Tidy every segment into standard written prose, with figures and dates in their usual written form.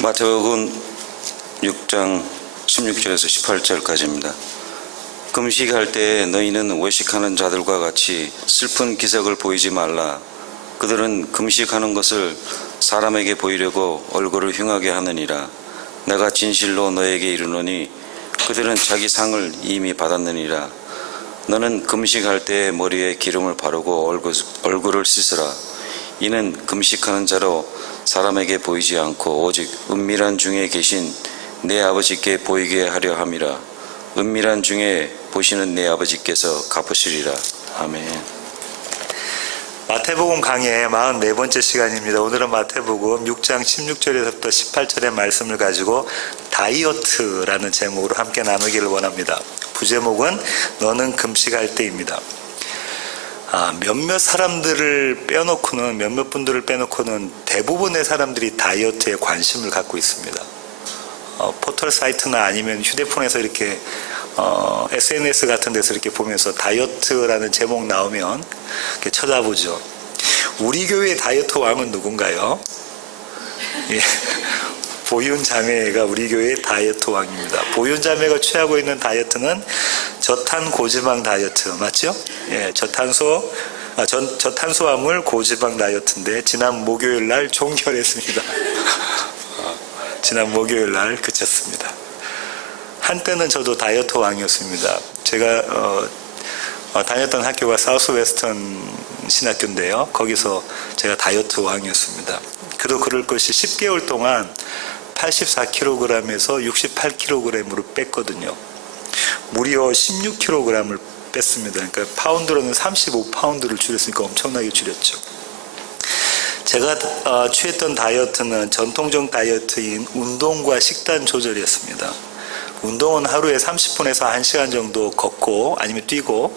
마태복음 6장 16절에서 18절까지입니다. 금식할 때에 너희는 외식하는 자들과 같이 슬픈 기색을 보이지 말라. 그들은 금식하는 것을 사람에게 보이려고 얼굴을 흉하게 하느니라. 내가 진실로 너에게 이르노니 그들은 자기 상을 이미 받았느니라. 너는 금식할 때에 머리에 기름을 바르고 얼굴을 씻으라. 이는 금식하는 자로 사람에게 보이지 않고 오직 은밀한 중에 계신 내 아버지께 보이게 하려 함이라. 은밀한 중에 보시는 내 아버지께서 갚으시리라. 아멘. 마태복음 강의 44번째 시간입니다. 오늘은 마태복음 6장 16절에서부터 18절의 말씀을 가지고 다이어트라는 제목으로 함께 나누기를 원합니다. 부제목은 너는 금식할 때입니다. 몇몇 사람들을 빼놓고는, 몇몇 분들을 빼놓고는 대부분의 사람들이 다이어트에 관심을 갖고 있습니다. 포털 사이트나 아니면 휴대폰에서 이렇게 SNS 같은 데서 이렇게 보면서 다이어트라는 제목 나오면 이렇게 쳐다보죠. 우리 교회의 다이어트 왕은 누군가요? 예. 보윤 자매가 우리 교회의 다이어트 왕입니다. 보윤 자매가 취하고 있는 다이어트는 저탄 고지방 다이어트 맞죠? 예, 저탄수화물 고지방 다이어트인데 지난 목요일 날 종결했습니다. 지난 목요일 날 그쳤습니다. 한때는 저도 다이어트 왕이었습니다. 제가 다녔던 학교가 사우스 웨스턴 신학교인데요. 거기서 제가 다이어트 왕이었습니다. 그도 그럴 것이 10개월 동안 84kg에서 68kg으로 뺐거든요. 무려 16kg을 뺐습니다. 그러니까 파운드로는 35파운드를 줄였으니까 엄청나게 줄였죠. 제가 취했던 다이어트는 전통적 다이어트인 운동과 식단 조절이었습니다. 운동은 하루에 30분에서 1시간 정도 걷고 아니면 뛰고,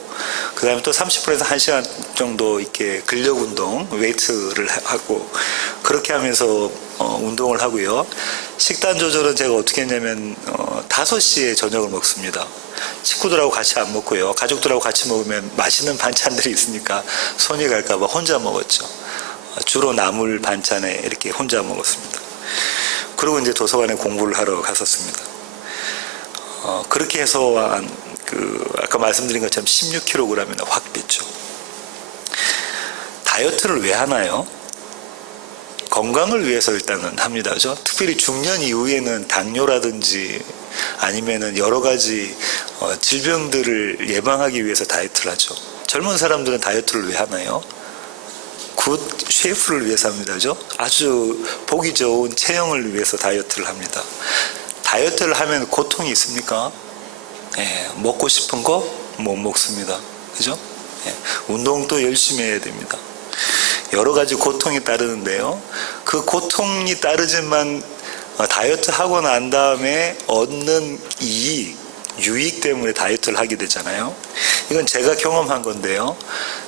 그 다음에 또 30분에서 1시간 정도 이렇게 근력 운동, 웨이트를 하고, 그렇게 하면서 운동을 하고요. 식단 조절은 제가 어떻게 했냐면 5시에 저녁을 먹습니다. 친구들하고 같이 안 먹고요. 가족들하고 같이 먹으면 맛있는 반찬들이 있으니까 손이 갈까봐 혼자 먹었죠. 주로 나물 반찬에 이렇게 혼자 먹었습니다. 그리고 이제 도서관에 공부를 하러 갔었습니다. 그렇게 해서 아까 말씀드린 것처럼 16kg이나 확 뺐죠. 다이어트를 왜 하나요? 건강을 위해서 일단은 합니다. 그죠? 특별히 중년 이후에는 당뇨라든지 아니면은 여러 가지 질병들을 예방하기 위해서 다이어트를 하죠. 젊은 사람들은 다이어트를 왜 하나요? 굿 쉐이프를 위해서 합니다. 그죠? 아주 보기 좋은 체형을 위해서 다이어트를 합니다. 다이어트를 하면 고통이 있습니까? 예, 먹고 싶은 거 못 먹습니다. 그죠? 예, 운동도 열심히 해야 됩니다. 여러 가지 고통이 따르는데요. 그 고통이 따르지만 다이어트 하고 난 다음에 얻는 유익 때문에 다이어트를 하게 되잖아요. 이건 제가 경험한 건데요.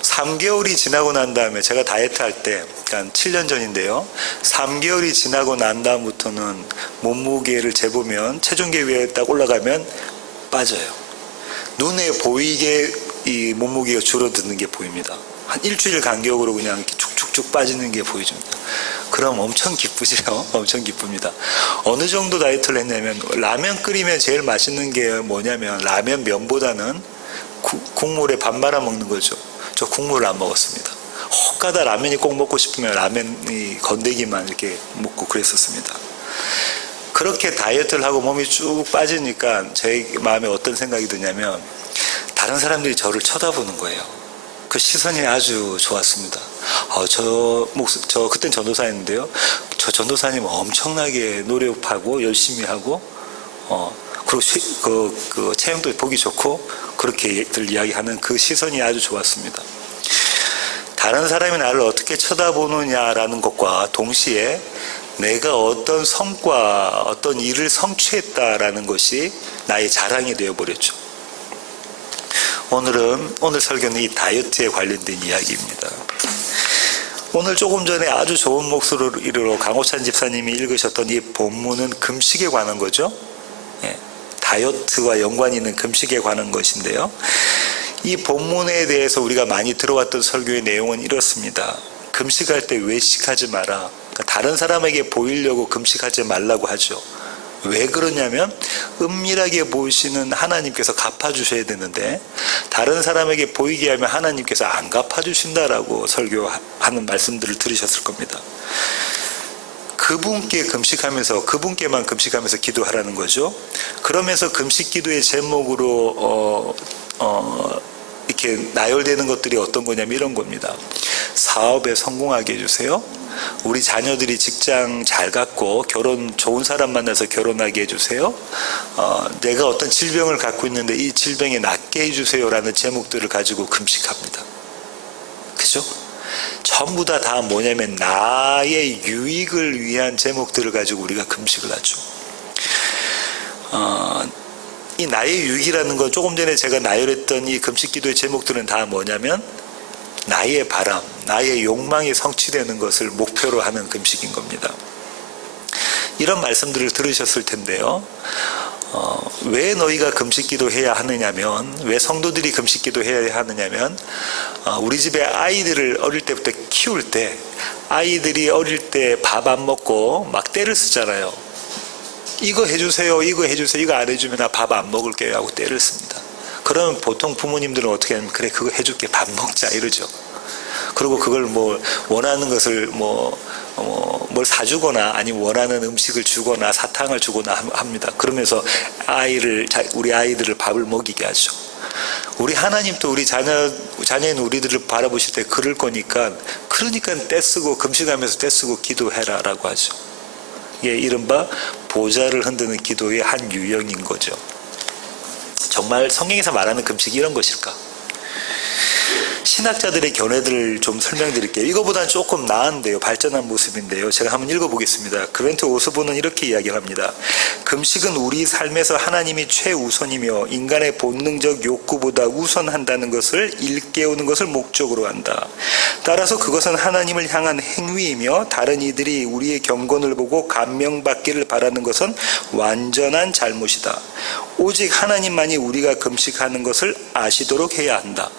3개월이 지나고 난 다음에 제가 다이어트 할 때, 그러니까 7년 전인데요. 3개월이 지나고 난 다음부터는 몸무게를 재보면 체중계 위에 딱 올라가면 빠져요. 눈에 보이게 이 몸무게가 줄어드는 게 보입니다. 한 일주일 간격으로 그냥 이렇게 쭉쭉쭉 빠지는 게 보여집니다. 그럼 엄청 기쁘죠? 엄청 기쁩니다. 어느 정도 다이어트를 했냐면 라면 끓이면 제일 맛있는 게 뭐냐면 라면 면보다는 국물에 밥 말아 먹는 거죠. 저 국물을 안 먹었습니다. 혹가다 라면이 꼭 먹고 싶으면 라면이 건더기만 이렇게 먹고 그랬었습니다. 그렇게 다이어트를 하고 몸이 쭉 빠지니까 제 마음에 어떤 생각이 드냐면 다른 사람들이 저를 쳐다보는 거예요. 그 시선이 아주 좋았습니다. 저 그땐 전도사였는데요. 저 전도사님 엄청나게 노력하고 열심히 하고, 그리고 그 체형도 보기 좋고 그렇게들 이야기하는 그 시선이 아주 좋았습니다. 다른 사람이 나를 어떻게 쳐다보느냐라는 것과 동시에 내가 어떤 성과, 어떤 일을 성취했다라는 것이 나의 자랑이 되어버렸죠. 오늘 설교는 이 다이어트에 관련된 이야기입니다. 오늘 조금 전에 아주 좋은 목소리로 강호찬 집사님이 읽으셨던 이 본문은 금식에 관한 거죠. 예, 다이어트와 연관이 있는 금식에 관한 것인데요. 이 본문에 대해서 우리가 많이 들어왔던 설교의 내용은 이렇습니다. 금식할 때 외식하지 마라. 그러니까 다른 사람에게 보이려고 금식하지 말라고 하죠. 왜 그러냐면 은밀하게 보시는 하나님께서 갚아주셔야 되는데 다른 사람에게 보이게 하면 하나님께서 안 갚아주신다라고 설교하는 말씀들을 들으셨을 겁니다. 그분께 금식하면서 그분께만 금식하면서 기도하라는 거죠. 그러면서 금식 기도의 제목으로 이렇게 나열되는 것들이 어떤 거냐면 이런 겁니다. 사업에 성공하게 해주세요. 우리 자녀들이 직장 잘 갖고 결혼 좋은 사람 만나서 결혼하게 해주세요. 내가 어떤 질병을 갖고 있는데 이 질병에 낫게 해주세요라는 제목들을 가지고 금식합니다. 그죠? 전부 다 뭐냐면 나의 유익을 위한 제목들을 가지고 우리가 금식을 하죠. 이 나의 유익이라는 건 조금 전에 제가 나열했던 이 금식 기도의 제목들은 다 뭐냐면 나의 바람, 나의 욕망이 성취되는 것을 목표로 하는 금식인 겁니다. 이런 말씀들을 들으셨을 텐데요. 왜 너희가 금식 기도해야 하느냐면, 왜 성도들이 금식 기도해야 하느냐면, 우리 집에 아이들을 어릴 때부터 키울 때 아이들이 어릴 때 밥 안 먹고 막 떼를 쓰잖아요. 이거 해주세요, 이거 해주세요, 이거 안 해주면 나 밥 안 먹을게요 하고 떼를 씁니다. 그러면 보통 부모님들은 어떻게 하냐면 그래 그거 해줄게 밥 먹자 이러죠. 그리고 그걸 뭐 원하는 것을 뭘 사주거나 아니면 원하는 음식을 주거나 사탕을 주거나 합니다. 그러면서 우리 아이들을 밥을 먹이게 하죠. 우리 하나님도 우리 자녀인 우리들을 바라보실 때 그럴 거니까 그러니까 떼쓰고 금식하면서 떼쓰고 기도해라라고 하죠. 이게 이른바 보좌를 흔드는 기도의 한 유형인 거죠. 정말 성경에서 말하는 금식이 이런 것일까? 신학자들의 견해들을 좀 설명드릴게요. 이거보다는 조금 나은데요. 발전한 모습인데요. 제가 한번 읽어보겠습니다. 그랜트 오스본은 이렇게 이야기를 합니다. 금식은 우리 삶에서 하나님이 최우선이며 인간의 본능적 욕구보다 우선한다는 것을 일깨우는 것을 목적으로 한다. 따라서 그것은 하나님을 향한 행위이며 다른 이들이 우리의 경건을 보고 감명받기를 바라는 것은 완전한 잘못이다. 오직 하나님만이 우리가 금식하는 것을 아시도록 해야 한다.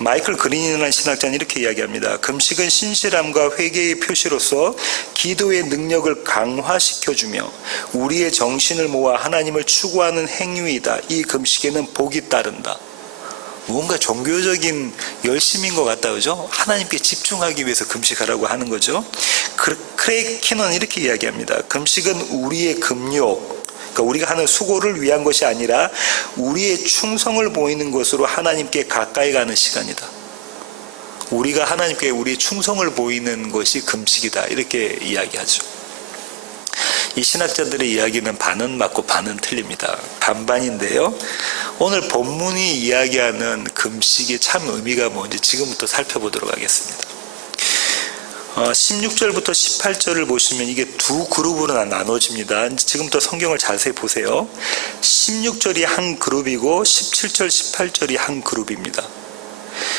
마이클 그린이라는 신학자는 이렇게 이야기합니다. 금식은 신실함과 회개의 표시로서 기도의 능력을 강화시켜주며 우리의 정신을 모아 하나님을 추구하는 행위이다. 이 금식에는 복이 따른다. 뭔가 종교적인 열심인 것 같다, 그죠? 하나님께 집중하기 위해서 금식하라고 하는 거죠. 크레이그 키너는 이렇게 이야기합니다. 금식은 우리의 금욕, 그러니까 우리가 하는 수고를 위한 것이 아니라 우리의 충성을 보이는 것으로 하나님께 가까이 가는 시간이다. 우리가 하나님께 우리의 충성을 보이는 것이 금식이다. 이렇게 이야기하죠. 이 신학자들의 이야기는 반은 맞고 반은 틀립니다. 반반인데요. 오늘 본문이 이야기하는 금식의 참 의미가 뭔지 지금부터 살펴보도록 하겠습니다. 16절부터 18절을 보시면 이게 두 그룹으로 나눠집니다. 지금부터 성경을 자세히 보세요. 16절이 한 그룹이고 17절, 18절이 한 그룹입니다.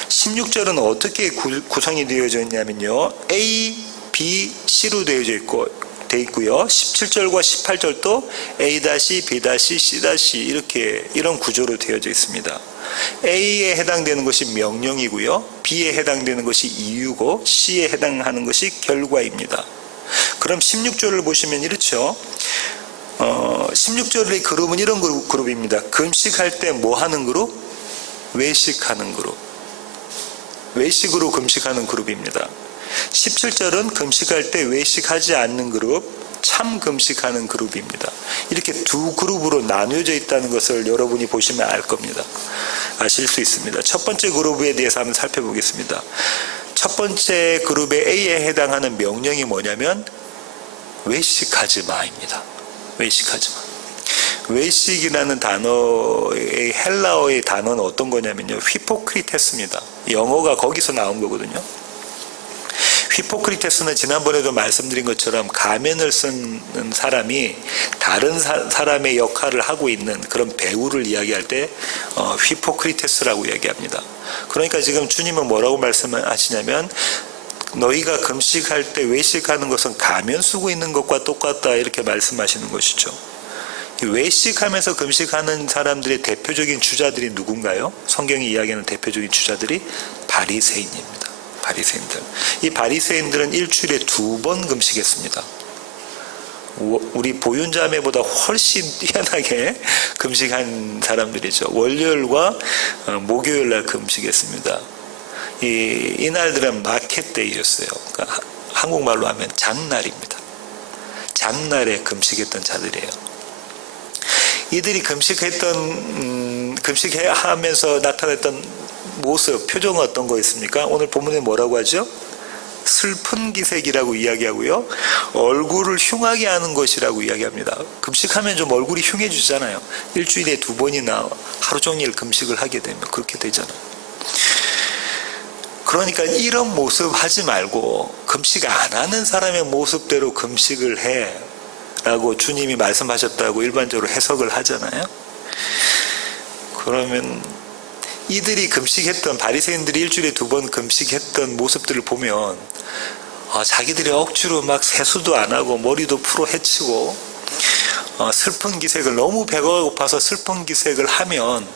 16절은 어떻게 구성이 되어져 있냐면요. A, B, C로 되어져 있고요. 17절과 18절도 A-, B-, C- 이런 구조로 되어져 있습니다. A에 해당되는 것이 명령이고요. B에 해당되는 것이 이유고 C에 해당하는 것이 결과입니다. 그럼 16절을 보시면 이렇죠. 16절의 그룹은 이런 그룹입니다. 금식할 때 뭐 하는 그룹? 외식하는 그룹. 외식으로 금식하는 그룹입니다. 17절은 금식할 때 외식하지 않는 그룹, 참 금식하는 그룹입니다. 이렇게 두 그룹으로 나뉘어져 있다는 것을 여러분이 보시면 알 겁니다. 아실 수 있습니다. 첫 번째 그룹에 대해서 한번 살펴보겠습니다. 첫 번째 그룹의 A에 해당하는 명령이 뭐냐면 외식하지 마입니다. 외식하지 마. 외식이라는 단어의 헬라어의 단어는 어떤 거냐면요. 히포크리테스입니다. 영어가 거기서 나온 거거든요. 히포크리테스는 지난번에도 말씀드린 것처럼 가면을 쓰는 사람이 다른 사람의 역할을 하고 있는 그런 배우를 이야기할 때 히포크리테스라고 이야기합니다. 그러니까 지금 주님은 뭐라고 말씀하시냐면 너희가 금식할 때 외식하는 것은 가면 쓰고 있는 것과 똑같다 이렇게 말씀하시는 것이죠. 외식하면서 금식하는 사람들의 대표적인 주자들이 누군가요? 성경이 이야기하는 대표적인 주자들이 바리새인입니다. 바리새인들. 이 바리새인들은 일주일에 2번 금식했습니다. 우리 보윤자매보다 훨씬 뛰어나게 금식한 사람들이죠. 월요일과 목요일 날 금식했습니다. 이날들은 마켓데이였어요. 그러니까 한국말로 하면 장날입니다. 장날에 금식했던 자들이에요. 이들이 금식하면서 나타냈던 모습, 표정은 어떤 거였습니까? 오늘 본문에 뭐라고 하죠? 슬픈 기색이라고 이야기하고요. 얼굴을 흉하게 하는 것이라고 이야기합니다. 금식하면 좀 얼굴이 흉해지잖아요. 일주일에 2번이나 하루 종일 금식을 하게 되면 그렇게 되잖아요. 그러니까 이런 모습 하지 말고 금식 안 하는 사람의 모습대로 금식을 해 라고 주님이 말씀하셨다고 일반적으로 해석을 하잖아요. 그러면 이들이 금식했던, 바리새인들이 일주일에 2번 금식했던 모습들을 보면 자기들이 억지로 막 세수도 안 하고 머리도 풀어 헤치고 슬픈 기색을, 너무 배가 고파서 슬픈 기색을 하면,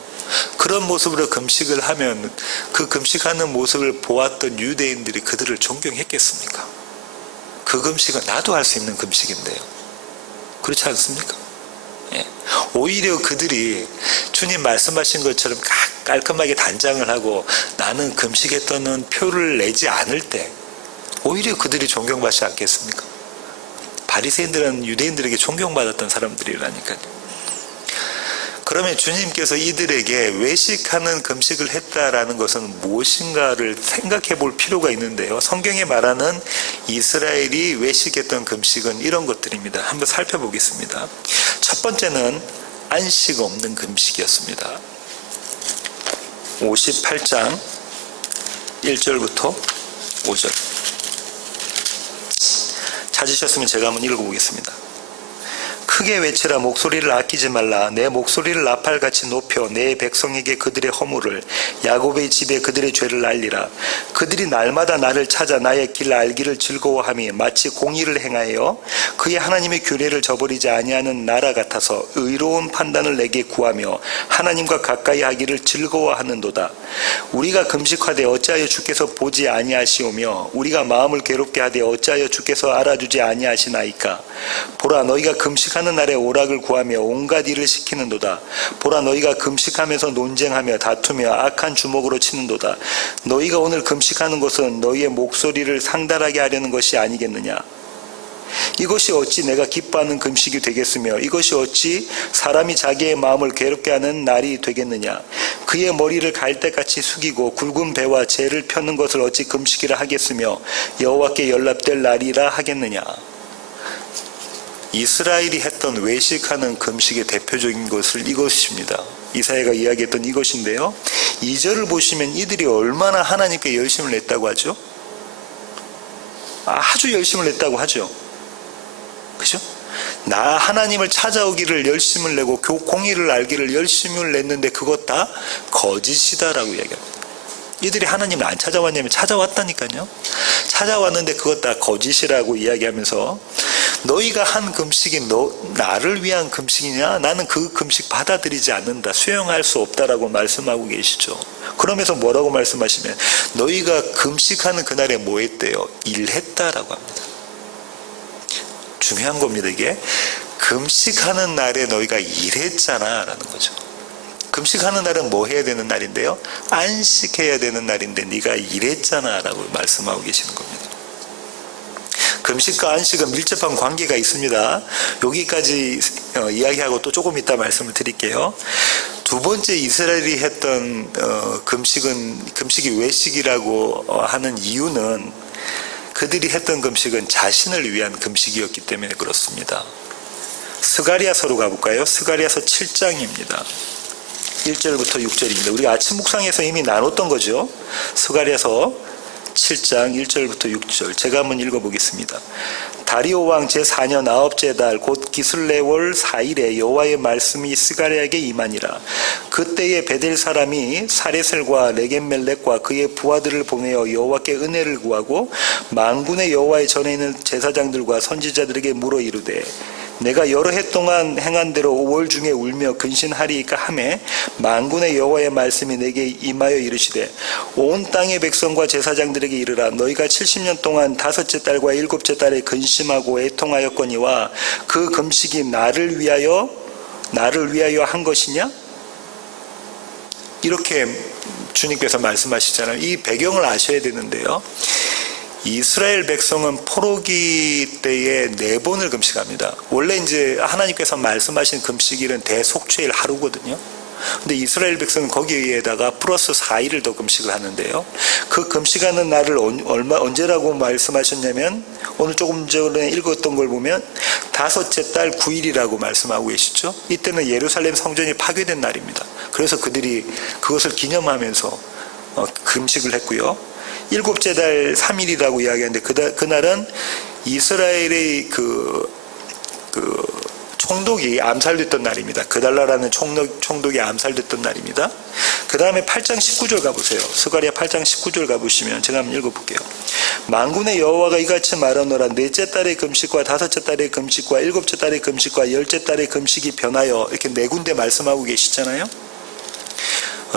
그런 모습으로 금식을 하면 그 금식하는 모습을 보았던 유대인들이 그들을 존경했겠습니까? 그 금식은 나도 할 수 있는 금식인데요. 그렇지 않습니까? 예. 오히려 그들이 주님 말씀하신 것처럼 깔끔하게 단장을 하고 나는 금식했다는 표를 내지 않을 때 오히려 그들이 존경받지 않겠습니까? 바리새인들은 유대인들에게 존경받았던 사람들이라니까요. 그러면 주님께서 이들에게 외식하는 금식을 했다라는 것은 무엇인가를 생각해 볼 필요가 있는데요. 성경에 말하는 이스라엘이 외식했던 금식은 이런 것들입니다. 한번 살펴보겠습니다. 첫 번째는 안식 없는 금식이었습니다. 58장 1절부터 5절. 찾으셨으면 제가 한번 읽어보겠습니다. 크게 외치라. 목소리를 아끼지 말라. 내 목소리를 나팔같이 높여 내 백성에게 그들의 허물을, 야곱의 집에 그들의 죄를 알리라. 그들이 날마다 나를 찾아 나의 길 알기를 즐거워하며 마치 공의를 행하여 그의 하나님의 규례를 저버리지 아니하는 나라 같아서 의로운 판단을 내게 구하며 하나님과 가까이 하기를 즐거워하는도다. 우리가 금식하되 어찌하여 주께서 보지 아니하시오며 우리가 마음을 괴롭게 하되 어찌하여 주께서 알아주지 아니하시나이까. 보라, 너희가 금식하는 날에 오락을 구하며 온갖 일을 시키는도다. 보라, 너희가 금식하면서 논쟁하며 다투며 악한 주먹으로 치는도다. 너희가 오늘 금식하는 것은 너희의 목소리를 상달하게 하려는 것이 아니겠느냐. 이것이 어찌 내가 기뻐하는 금식이 되겠으며 이것이 어찌 사람이 자기의 마음을 괴롭게 하는 날이 되겠느냐. 그의 머리를 갈대같이 숙이고 굵은 배와 재를 펴는 것을 어찌 금식이라 하겠으며 여호와께 연락될 날이라 하겠느냐. 이스라엘이 했던 외식하는 금식의 대표적인 것을 이것입니다. 이사야가 이야기했던 이것인데요. 2절을 보시면 이들이 얼마나 하나님께 열심을 냈다고 하죠? 아주 열심을 냈다고 하죠. 그죠? 나 하나님을 찾아오기를 열심을 내고 공의를 알기를 열심을 냈는데 그것 다 거짓이다라고 이야기합니다. 이들이 하나님을 안 찾아왔냐면 찾아왔다니까요. 찾아왔는데 그것 다 거짓이라고 이야기하면서 너희가 한 금식이 나를 위한 금식이냐? 나는 그 금식 받아들이지 않는다. 수용할 수 없다라고 말씀하고 계시죠. 그러면서 뭐라고 말씀하시면 너희가 금식하는 그날에 뭐 했대요? 일했다라고 합니다. 중요한 겁니다. 이게 금식하는 날에 너희가 일했잖아 라는 거죠. 금식하는 날은 뭐 해야 되는 날인데요? 안식해야 되는 날인데 네가 일했잖아 라고 말씀하고 계시는 겁니다. 금식과 안식은 밀접한 관계가 있습니다. 여기까지 이야기하고 또 조금 이따 말씀을 드릴게요. 두 번째 이스라엘이 했던 금식이 외식이라고 하는 이유는 그들이 했던 금식은 자신을 위한 금식이었기 때문에 그렇습니다. 스가랴서로 가볼까요? 스가랴서 7장입니다. 1절부터 6절입니다. 우리가 아침 묵상에서 이미 나눴던 거죠. 스가랴서 7장 1절부터 6절 제가 한번 읽어보겠습니다. 다리오 왕 제4년 9째 달 곧 기슬레월 4일에 여호와의 말씀이 스가랴에게 임하니라. 그때에 베델 사람이 사레셀과 레겜멜렉과 그의 부하들을 보내어 여호와께 은혜를 구하고 만군의 여호와의 전에 있는 제사장들과 선지자들에게 물어 이르되 내가 여러 해 동안 행한 대로 5월 중에 울며 근신하리이까 하매 만군의 여호와의 말씀이 내게 임하여 이르시되 온 땅의 백성과 제사장들에게 이르라 너희가 70년 동안 다섯째 달과 일곱째 달에 근심하고 애통하였거니와 그 금식이 나를 위하여 한 것이냐? 이렇게 주님께서 말씀하시잖아요. 이 배경을 아셔야 되는데요. 이스라엘 백성은 포로기 때에 4번을 금식합니다. 원래 이제 하나님께서 말씀하신 금식일은 대속죄일 하루거든요. 근데 이스라엘 백성은 거기에다가 플러스 4일을 더 금식을 하는데요. 그 금식하는 날을 언제라고 말씀하셨냐면 오늘 조금 전에 읽었던 걸 보면 다섯째 달 9일이라고 말씀하고 계시죠. 이때는 예루살렘 성전이 파괴된 날입니다. 그래서 그들이 그것을 기념하면서 금식을 했고요. 일곱째 달 3일이라고 이야기하는데 그날은 이스라엘의 그 총독이 암살됐던 날입니다. 그달라라는 총독이 암살됐던 날입니다. 그 다음에 8장 19절 가보세요. 스가랴 8장 19절 가보시면 제가 한번 읽어볼게요. 만군의 여호와가 이같이 말하노라 넷째 달의 금식과 다섯째 달의 금식과 일곱째 달의 금식과 열째 달의 금식이 변하여 이렇게 4군데 말씀하고 계시잖아요.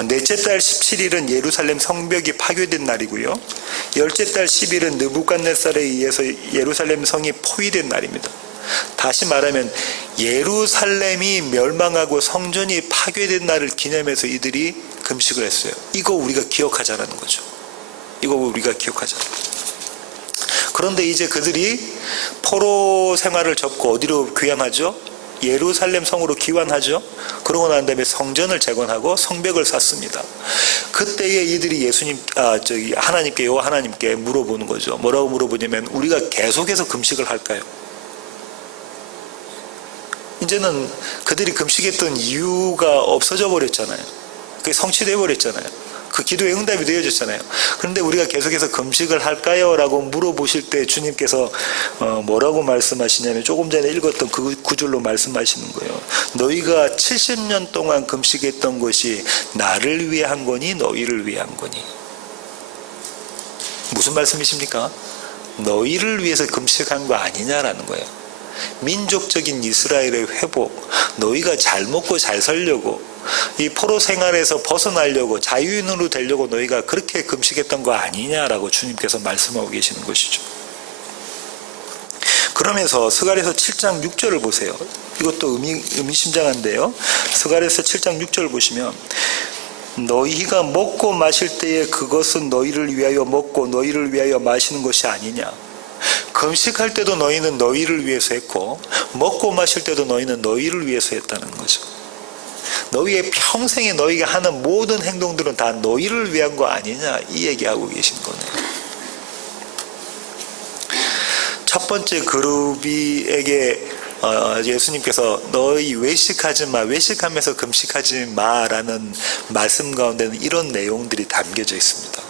넷째 달 17일은 예루살렘 성벽이 파괴된 날이고요. 열째 달 10일은 느부갓네살에 의해서 예루살렘 성이 포위된 날입니다. 다시 말하면 예루살렘이 멸망하고 성전이 파괴된 날을 기념해서 이들이 금식을 했어요. 이거 우리가 기억하자라는 거죠. 이거 우리가 기억하자. 그런데 이제 그들이 포로 생활을 접고 어디로 귀환하죠? 예루살렘 성으로 귀환하죠. 그러고 난 다음에 성전을 재건하고 성벽을 쌓습니다. 그때에 이들이 하나님께 여호와 하나님께 물어보는 거죠. 뭐라고 물어보냐면 우리가 계속해서 금식을 할까요? 이제는 그들이 금식했던 이유가 없어져 버렸잖아요. 그게 성취되어 버렸잖아요. 그 기도의 응답이 되어졌잖아요. 그런데 우리가 계속해서 금식을 할까요? 라고 물어보실 때 주님께서 뭐라고 말씀하시냐면 조금 전에 읽었던 그 구절로 말씀하시는 거예요. 너희가 70년 동안 금식했던 것이 나를 위한 거니 너희를 위한 거니? 무슨 말씀이십니까? 너희를 위해서 금식한 거 아니냐라는 거예요. 민족적인 이스라엘의 회복, 너희가 잘 먹고 잘 살려고 이 포로 생활에서 벗어나려고 자유인으로 되려고 너희가 그렇게 금식했던 거 아니냐라고 주님께서 말씀하고 계시는 것이죠. 그러면서 스가랴서 7장 6절을 보세요. 이것도 의미심장한데요. 스가랴서 7장 6절을 보시면 너희가 먹고 마실 때에 그것은 너희를 위하여 먹고 너희를 위하여 마시는 것이 아니냐. 금식할 때도 너희는 너희를 위해서 했고 먹고 마실 때도 너희는 너희를 위해서 했다는 거죠. 너희의 평생에 너희가 하는 모든 행동들은 다 너희를 위한 거 아니냐 이 얘기하고 계신 거네요. 첫 번째 그룹에게 예수님께서 너희 외식하지 마, 외식하면서 금식하지 마라는 말씀 가운데는 이런 내용들이 담겨져 있습니다.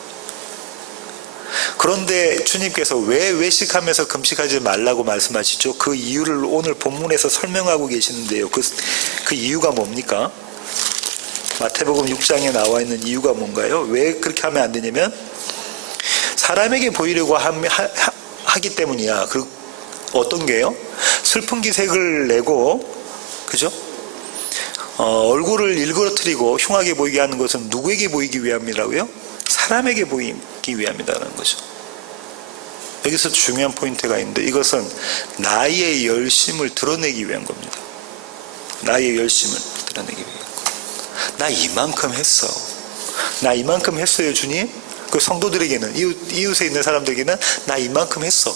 그런데 주님께서 왜 외식하면서 금식하지 말라고 말씀하시죠? 그 이유를 오늘 본문에서 설명하고 계시는데요. 그 이유가 뭡니까? 마태복음 6장에 나와 있는 이유가 뭔가요? 왜 그렇게 하면 안 되냐면 사람에게 보이려고 하기 때문이야. 그리고 어떤 게요? 슬픈 기색을 내고, 그죠? 얼굴을 일그러뜨리고 흉하게 보이게 하는 것은 누구에게 보이기 위함이라고요? 사람에게 보이기 위함이라는 거죠. 여기서 중요한 포인트가 있는데 이것은 나의 열심을 드러내기 위한 겁니다. 나의 열심을 드러내기 위한 거. 나 이만큼 했어. 나 이만큼 했어요, 주님. 그 성도들에게는 이웃에 있는 사람들에게는 나 이만큼 했어.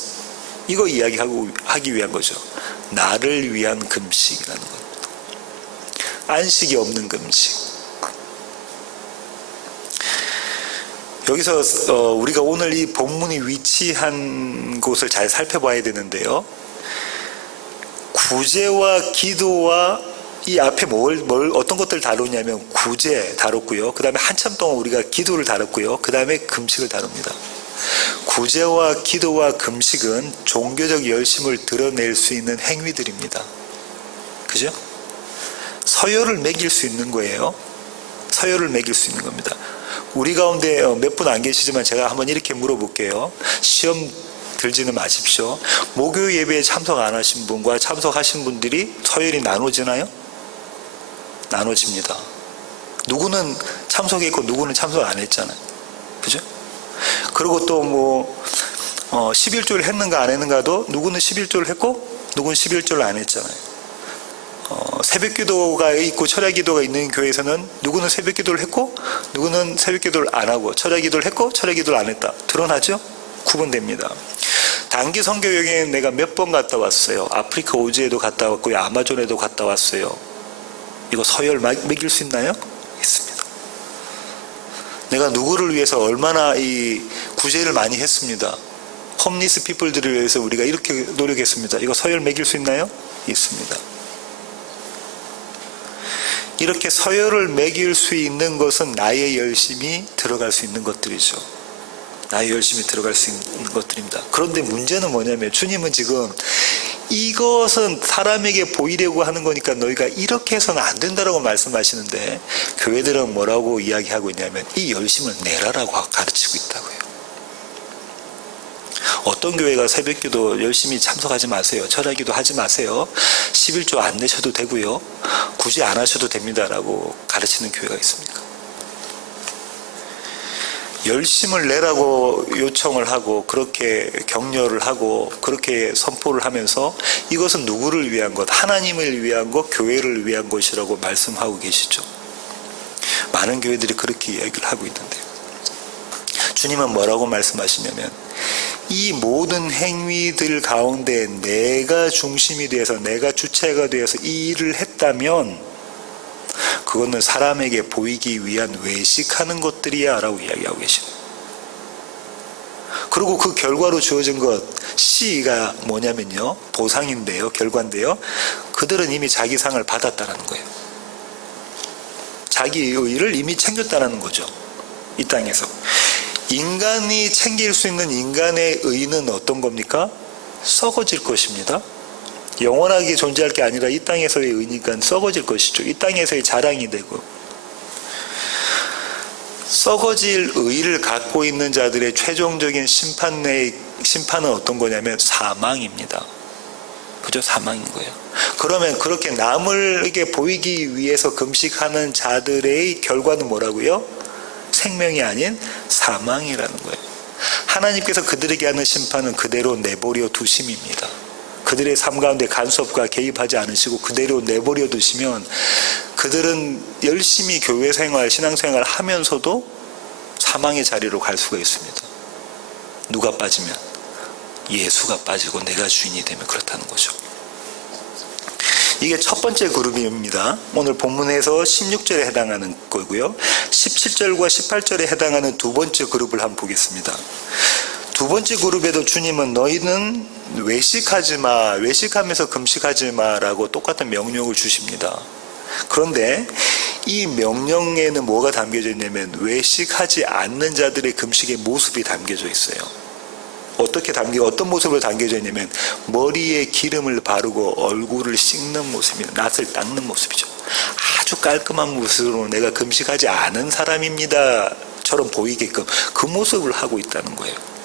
이거 하기 위한 거죠. 나를 위한 금식이라는 겁니다. 안식이 없는 금식. 여기서 우리가 오늘 이 본문이 위치한 곳을 잘 살펴봐야 되는데요. 구제와 기도와 이 앞에 어떤 것들을 다루냐면 구제 다뤘고요. 그 다음에 한참 동안 우리가 기도를 다뤘고요. 그 다음에 금식을 다룹니다. 구제와 기도와 금식은 종교적 열심을 드러낼 수 있는 행위들입니다. 그죠? 서열을 매길 수 있는 거예요. 서열을 매길 수 있는 겁니다. 우리 가운데 몇 분 안 계시지만 제가 한번 이렇게 물어볼게요. 시험 들지는 마십시오. 목요 예배에 참석 안 하신 분과 참석하신 분들이 서열이 나눠지나요? 나눠집니다. 누구는 참석했고 누구는 참석 안 했잖아요. 그죠? 그리고 또 뭐 11조를 했는가 안 했는가도 누구는 11조를 했고 누구는 11조를 안 했잖아요. 새벽 기도가 있고 철야 기도가 있는 교회에서는 누구는 새벽 기도를 했고 누구는 새벽 기도를 안 하고 철야 기도를 했고 철야 기도를 안 했다. 드러나죠? 구분됩니다. 단기 선교 여행에 내가 몇 번 갔다 왔어요. 아프리카 오즈에도 갔다 왔고요. 아마존에도 갔다 왔어요. 이거 서열 매길 수 있나요? 있습니다. 내가 누구를 위해서 얼마나 이 구제를 많이 했습니다. 홈리스 피플들을 위해서 우리가 이렇게 노력했습니다. 이거 서열 매길 수 있나요? 있습니다. 이렇게 서열을 매길 수 있는 것은 나의 열심이 들어갈 수 있는 것들이죠. 나의 열심이 들어갈 수 있는 것들입니다. 그런데 문제는 뭐냐면 주님은 지금 이것은 사람에게 보이려고 하는 거니까 너희가 이렇게 해서는 안 된다라고 말씀하시는데 교회들은 뭐라고 이야기하고 있냐면 이 열심을 내라라고 가르치고 있다고요. 어떤 교회가 새벽기도 열심히 참석하지 마세요. 철야기도 하지 마세요. 11조 안 내셔도 되고요. 굳이 안 하셔도 됩니다라고 가르치는 교회가 있습니까? 열심을 내라고 요청을 하고 그렇게 격려를 하고 그렇게 선포를 하면서 이것은 누구를 위한 것? 하나님을 위한 것, 교회를 위한 것이라고 말씀하고 계시죠. 많은 교회들이 그렇게 이야기를 하고 있는데 주님은 뭐라고 말씀하시냐면 이 모든 행위들 가운데 내가 중심이 되어서 내가 주체가 되어서 이 일을 했다면 그거는 사람에게 보이기 위한 외식하는 것들이야 라고 이야기하고 계십니다. 그리고 그 결과로 주어진 것 C가 뭐냐면요, 보상인데요, 결과인데요, 그들은 이미 자기 상을 받았다는 거예요. 자기 의의를 이미 챙겼다는 거죠. 이 땅에서 인간이 챙길 수 있는 인간의 의의는 어떤 겁니까? 썩어질 것입니다. 영원하게 존재할 게 아니라 이 땅에서의 의니까 썩어질 것이죠. 이 땅에서의 자랑이 되고 썩어질 의의를 갖고 있는 자들의 최종적인 심판은 어떤 거냐면 사망입니다. 그죠? 사망인 거예요. 그러면 그렇게 남에게 보이기 위해서 금식하는 자들의 결과는 뭐라고요? 생명이 아닌 사망이라는 거예요. 하나님께서 그들에게 하는 심판은 그대로 내버려 두심입니다. 그들의 삶 가운데 간섭과 개입하지 않으시고 그대로 내버려 두시면 그들은 열심히 교회 생활, 신앙생활 하면서도 사망의 자리로 갈 수가 있습니다. 누가 빠지면? 예수가 빠지고 내가 주인이 되면 그렇다는 거죠. 이게 첫 번째 그룹입니다. 오늘 본문에서 16절에 해당하는 거고요. 17절과 18절에 해당하는 두 번째 그룹을 한번 보겠습니다. 두 번째 그룹에도 주님은 너희는 외식하지 마, 외식하면서 금식하지 마라고 똑같은 명령을 주십니다. 그런데 이 명령에는 뭐가 담겨져 있냐면 외식하지 않는 자들의 금식의 모습이 담겨져 있어요. 어떤 모습으로 담겨져 있냐면 머리에 기름을 바르고 얼굴을 씻는 모습입니다. 낯을 닦는 모습이죠. 아주 깔끔한 모습으로 내가 금식하지 않은 사람입니다 처럼 보이게끔 그 모습을 하고 있다는 거예요.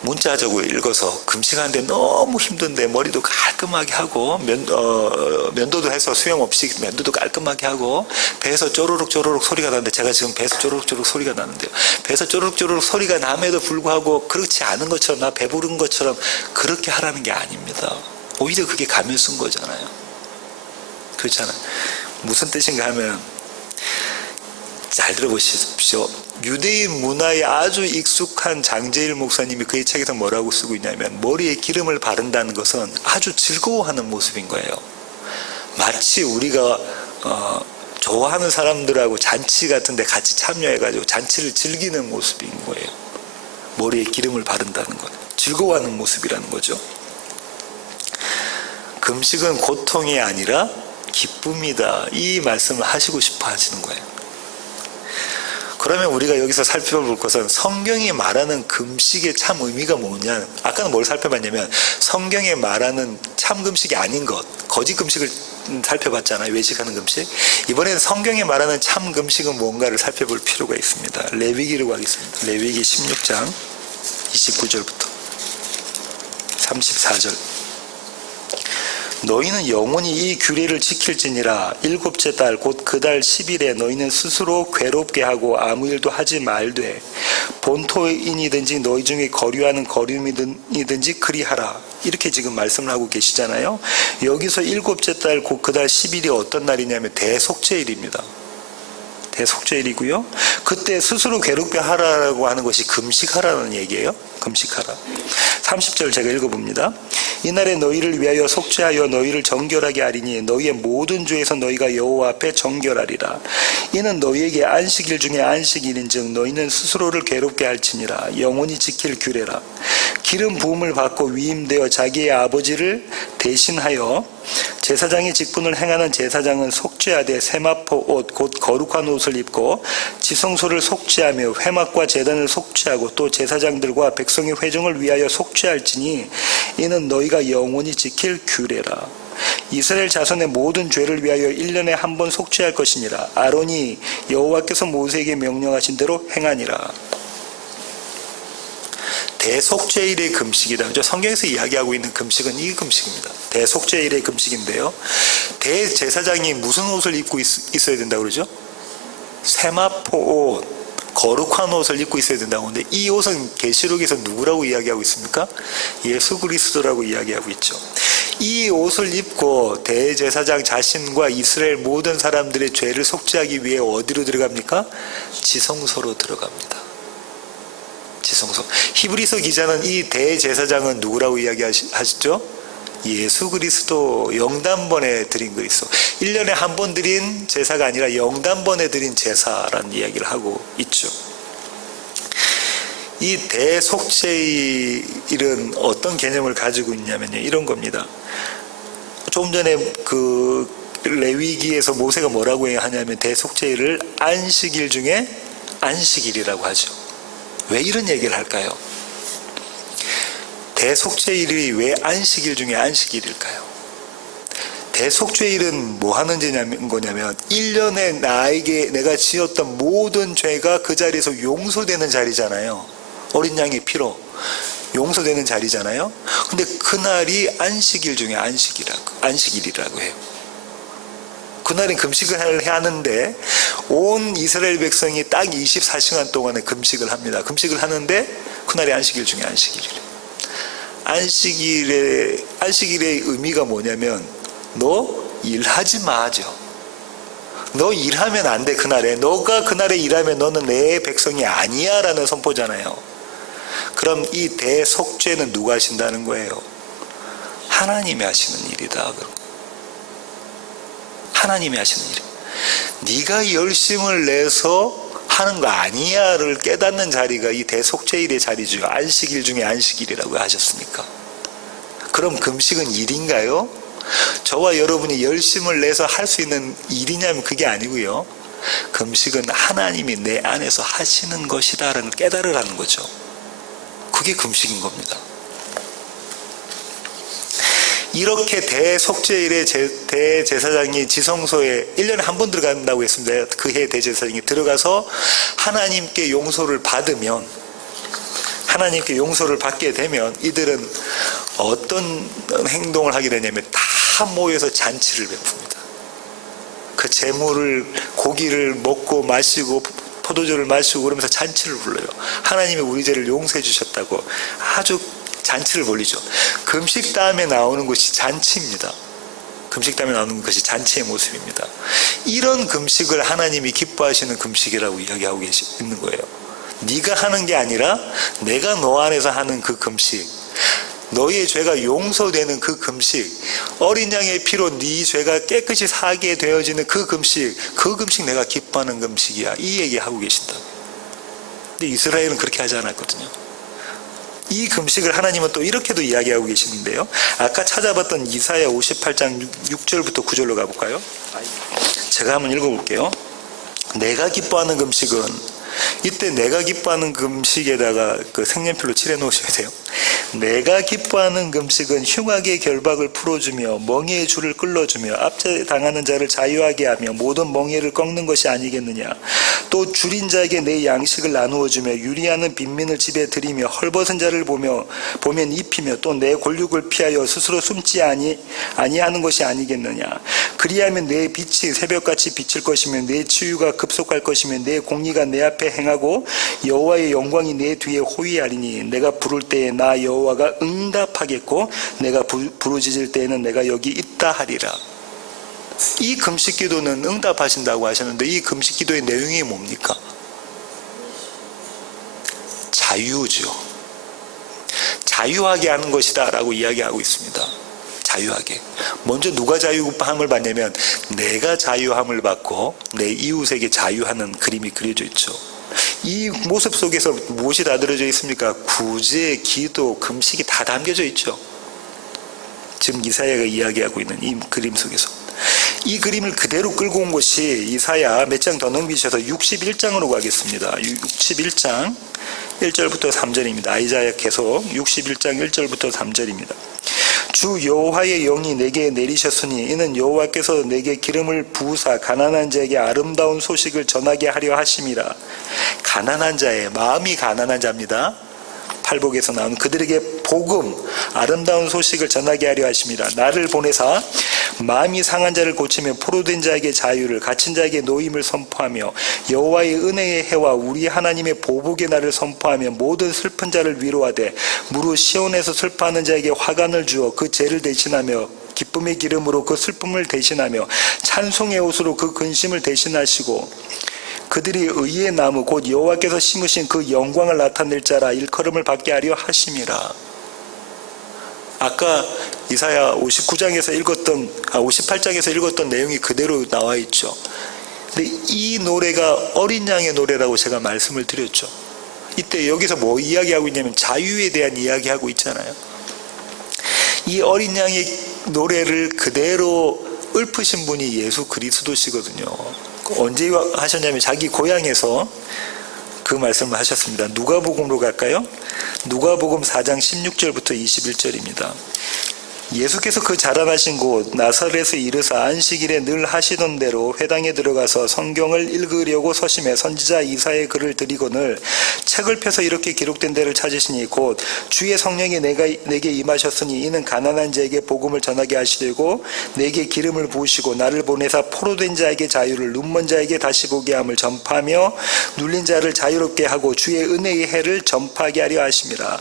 문자적으로 읽어서 금식하는데 너무 힘든데 머리도 깔끔하게 하고 면도도 해서 수염 없이 면도도 깔끔하게 하고 배에서 쪼르륵 소리가 나는데 제가 지금 배에서 쪼르륵 소리가 나는데요. 배에서 쪼르륵 소리가 남에도 불구하고 그렇지 않은 것처럼 나 배부른 것처럼 그렇게 하라는 게 아닙니다. 오히려 그게 가면 쓴 거잖아요. 그렇잖아요. 무슨 뜻인가 하면 잘 들어보십시오. 유대인 문화에 아주 익숙한 장제일 목사님이 그의 책에서 뭐라고 쓰고 있냐면 머리에 기름을 바른다는 것은 아주 즐거워하는 모습인 거예요. 마치 우리가 좋아하는 사람들하고 잔치 같은 데 같이 참여해가지고 잔치를 즐기는 모습인 거예요. 머리에 기름을 바른다는 건 즐거워하는 모습이라는 거죠. 금식은 고통이 아니라 기쁨이다, 이 말씀을 하시고 싶어 하시는 거예요. 그러면 우리가 여기서 살펴볼 것은 성경이 말하는 금식의 참 의미가 뭐냐. 아까는 뭘 살펴봤냐면 성경에 말하는 참 금식이 아닌 것, 거짓 금식을 살펴봤잖아요. 외식하는 금식. 이번에는 성경에 말하는 참 금식은 뭔가를 살펴볼 필요가 있습니다. 레위기로 가겠습니다. 레위기 16장 29절부터 34절. 너희는 영원히 이 규례를 지킬지니라. 일곱째 달 곧 그 달 10일에 너희는 스스로 괴롭게 하고 아무 일도 하지 말되 본토인이든지 너희 중에 거류하는 거류민이든지 그리하라. 이렇게 지금 말씀을 하고 계시잖아요. 여기서 일곱째 달 곧 그 달 10일이 어떤 날이냐면 대속죄일입니다. 대속죄일이고요. 그때 스스로 괴롭게 하라고 하는 것이 금식하라는 얘기예요. 금식하라. 30절 제가 읽어봅니다. 이날에 너희를 위하여 속죄하여 너희를 정결하게 하리니 너희의 모든 죄에서 너희가 여호와 앞에 정결하리라. 이는 너희에게 안식일 중에 안식일인즉 너희는 스스로를 괴롭게 할지니라. 영원히 지킬 규례라. 기름 부음을 받고 위임되어 자기의 아버지를 대신하여 제사장의 직분을 행하는 제사장은 속죄하되 세마포 옷 곧 거룩한 옷을 입고 지성소를 속죄하며 회막과 제단을 속죄하고 또 제사장들과 백성의 회중을 위하여 속죄할지니 이는 너희가 영원히 지킬 규례라. 이스라엘 자손의 모든 죄를 위하여 1년에 한 번 속죄할 것이니라. 아론이 여호와께서 모세에게 명령하신 대로 행하니라. 대속죄일의 금식이다. 성경에서 이야기하고 있는 금식은 이 금식입니다. 대속죄일의 금식인데요. 대제사장이 무슨 옷을 입고 있어야 된다고 그러죠? 세마포 옷, 거룩한 옷을 입고 있어야 된다고 하는데 이 옷은 계시록에서 누구라고 이야기하고 있습니까? 예수 그리스도라고 이야기하고 있죠. 이 옷을 입고 대제사장 자신과 이스라엘 모든 사람들의 죄를 속죄하기 위해 어디로 들어갑니까? 지성소로 들어갑니다. 지성소. 히브리서 기자는 이 대제사장은 누구라고 이야기하시죠? 예수 그리스도. 영단번에 드린 그리스도. 1년에 한 번 드린 제사가 아니라 영단번에 드린 제사라는 이야기를 하고 있죠. 이 대속죄일은 어떤 개념을 가지고 있냐면요, 이런 겁니다. 조금 전에 그 레위기에서 모세가 뭐라고 하냐면 대속죄일을 안식일 중에 안식일이라고 하죠. 왜 이런 얘기를 할까요? 대속죄일이 왜 안식일 중에 안식일일까요? 대속죄일은 뭐 하는 거냐면 1년에 나에게 내가 지었던 모든 죄가 그 자리에서 용서되는 자리잖아요. 어린 양의 피로 용서되는 자리잖아요. 근데 그날이 안식일 중에 안식일이라고 해요. 그날은 금식을 하는데 온 이스라엘 백성이 딱 24시간 동안에 금식을 합니다. 금식을 하는데 그날이 안식일 중에 안식일이래요. 안식일의 의미가 뭐냐면 너 일하지 마죠. 너 일하면 안 돼. 그날에 너가 그날에 일하면 너는 내 백성이 아니야 라는 선포잖아요. 그럼 이 대속죄는 누가 하신다는 거예요? 하나님이 하시는 일이다. 하나님이 하시는 일. 네가 열심을 내서 하는 거 아니야를 깨닫는 자리가 이 대속죄일의 자리죠. 안식일 중에 안식일이라고 하셨으니까. 그럼 금식은 일인가요? 저와 여러분이 열심을 내서 할 수 있는 일이냐면 그게 아니고요. 금식은 하나님이 내 안에서 하시는 것이다라는 깨달으라는 거죠. 그게 금식인 겁니다. 이렇게 대속죄일에 대제사장이 지성소에 1년에 한 번 들어간다고 했습니다. 그 해 대제사장이 들어가서 하나님께 용서를 받으면, 하나님께 용서를 받게 되면 이들은 어떤 행동을 하게 되냐면 다 모여서 잔치를 베풉니다. 그 제물을, 고기를 먹고 마시고 포도주를 마시고 그러면서 잔치를 불러요. 하나님이 우리 죄를 용서해 주셨다고 아주 잔치를 벌리죠. 금식 다음에 나오는 것이 잔치입니다. 금식 다음에 나오는 것이 잔치의 모습입니다. 이런 금식을 하나님이 기뻐하시는 금식이라고 이야기하고 있는 거예요. 네가 하는 게 아니라 내가 너 안에서 하는 그 금식, 너희의 죄가 용서되는 그 금식, 어린 양의 피로 네 죄가 깨끗이 사하게 되어지는 그 금식 내가 기뻐하는 금식이야. 이 얘기하고 계신다. 근데 이스라엘은 그렇게 하지 않았거든요. 이 금식을 하나님은 또 이렇게도 이야기하고 계시는데요. 아까 찾아봤던 이사야 58장 6절부터 9절로 가볼까요? 제가 한번 읽어볼게요. 내가 기뻐하는 금식은, 이때 내가 기뻐하는 금식에다가 그 색연필로 칠해 놓으셔야 돼요. 내가 기뻐하는 금식은 흉악의 결박을 풀어주며 멍에의 줄을 끌어주며 압제당하는 자를 자유하게 하며 모든 멍에를 꺾는 것이 아니겠느냐. 또 줄인 자에게 내 양식을 나누어주며 유리하는 빈민을 집에 들이며 헐벗은 자를 보면 입히며 또 내 골육을 피하여 스스로 숨지 아니하는 것이 아니겠느냐. 그리하면 내 빛이 새벽같이 비칠 것이며 내 치유가 급속할 것이며 내 공의가 내 앞에 행하고 여호와의 영광이 내 뒤에 호위하리니 내가 부를 때에 나 여호와가 응답하겠고 내가 부르짖을 때에는 내가 여기 있다 하리라. 이 금식 기도는 응답하신다고 하셨는데 이 금식 기도의 내용이 뭡니까? 자유죠. 자유하게 하는 것이다 라고 이야기하고 있습니다. 자유하게. 먼저 누가 자유함을 받냐면 내가 자유함을 받고 내 이웃에게 자유하는 그림이 그려져 있죠. 이 모습 속에서 무엇이 다 들어져 있습니까? 구제, 기도, 금식이 다 담겨져 있죠. 지금 이사야가 이야기하고 있는 이 그림 속에서. 이 그림을 그대로 끌고 온 것이 이사야 몇 장 더 넘기셔서 61장으로 가겠습니다. 61장 1절부터 3절입니다. 아이자야 계속 61장 1절부터 3절입니다. 주 여호와의 영이 내게 내리셨으니 이는 여호와께서 내게 기름을 부으사 가난한 자에게 아름다운 소식을 전하게 하려 하심이라. 가난한 자의 마음이 가난한 자입니다. 팔복에서 나온 그들에게 복음 아름다운 소식을 전하게 하려 하심이라. 나를 보내사 마음이 상한 자를 고치며 포로된 자에게 자유를 갇힌 자에게 노임을 선포하며 여호와의 은혜의 해와 우리 하나님의 보복의 날을 선포하며 모든 슬픈 자를 위로하되 무릇 시온에서 슬퍼하는 자에게 화관을 주어 그 죄를 대신하며 기쁨의 기름으로 그 슬픔을 대신하며 찬송의 옷으로 그 근심을 대신하시고 그들이 의의 나무 곧 여호와께서 심으신 그 영광을 나타낼 자라 일컬음을 받게 하려 하심이라. 아까 이사야 58장에서 읽었던 내용이 그대로 나와 있죠. 근데 이 노래가 어린 양의 노래라고 제가 말씀을 드렸죠. 이때 여기서 뭐 이야기하고 있냐면 자유에 대한 이야기하고 있잖아요. 이 어린 양의 노래를 그대로 읊으신 분이 예수 그리스도시거든요. 언제 하셨냐면 자기 고향에서 그 말씀을 하셨습니다. 누가복음으로 갈까요? 누가복음 4장 16절부터 21절입니다. 예수께서 그 자라나신 곳 나사렛에 이르사 안식일에 늘 하시던 대로 회당에 들어가서 성경을 읽으려고 서심해 선지자 이사야의 글을 드리거늘 책을 펴서 이렇게 기록된 데를 찾으시니 곧 주의 성령이 내게 임하셨으니 이는 가난한 자에게 복음을 전하게 하시려고 내게 기름을 부으시고 나를 보내사 포로된 자에게 자유를 눈먼 자에게 다시 보게 함을 전파하며 눌린 자를 자유롭게 하고 주의 은혜의 해를 전파하게 하려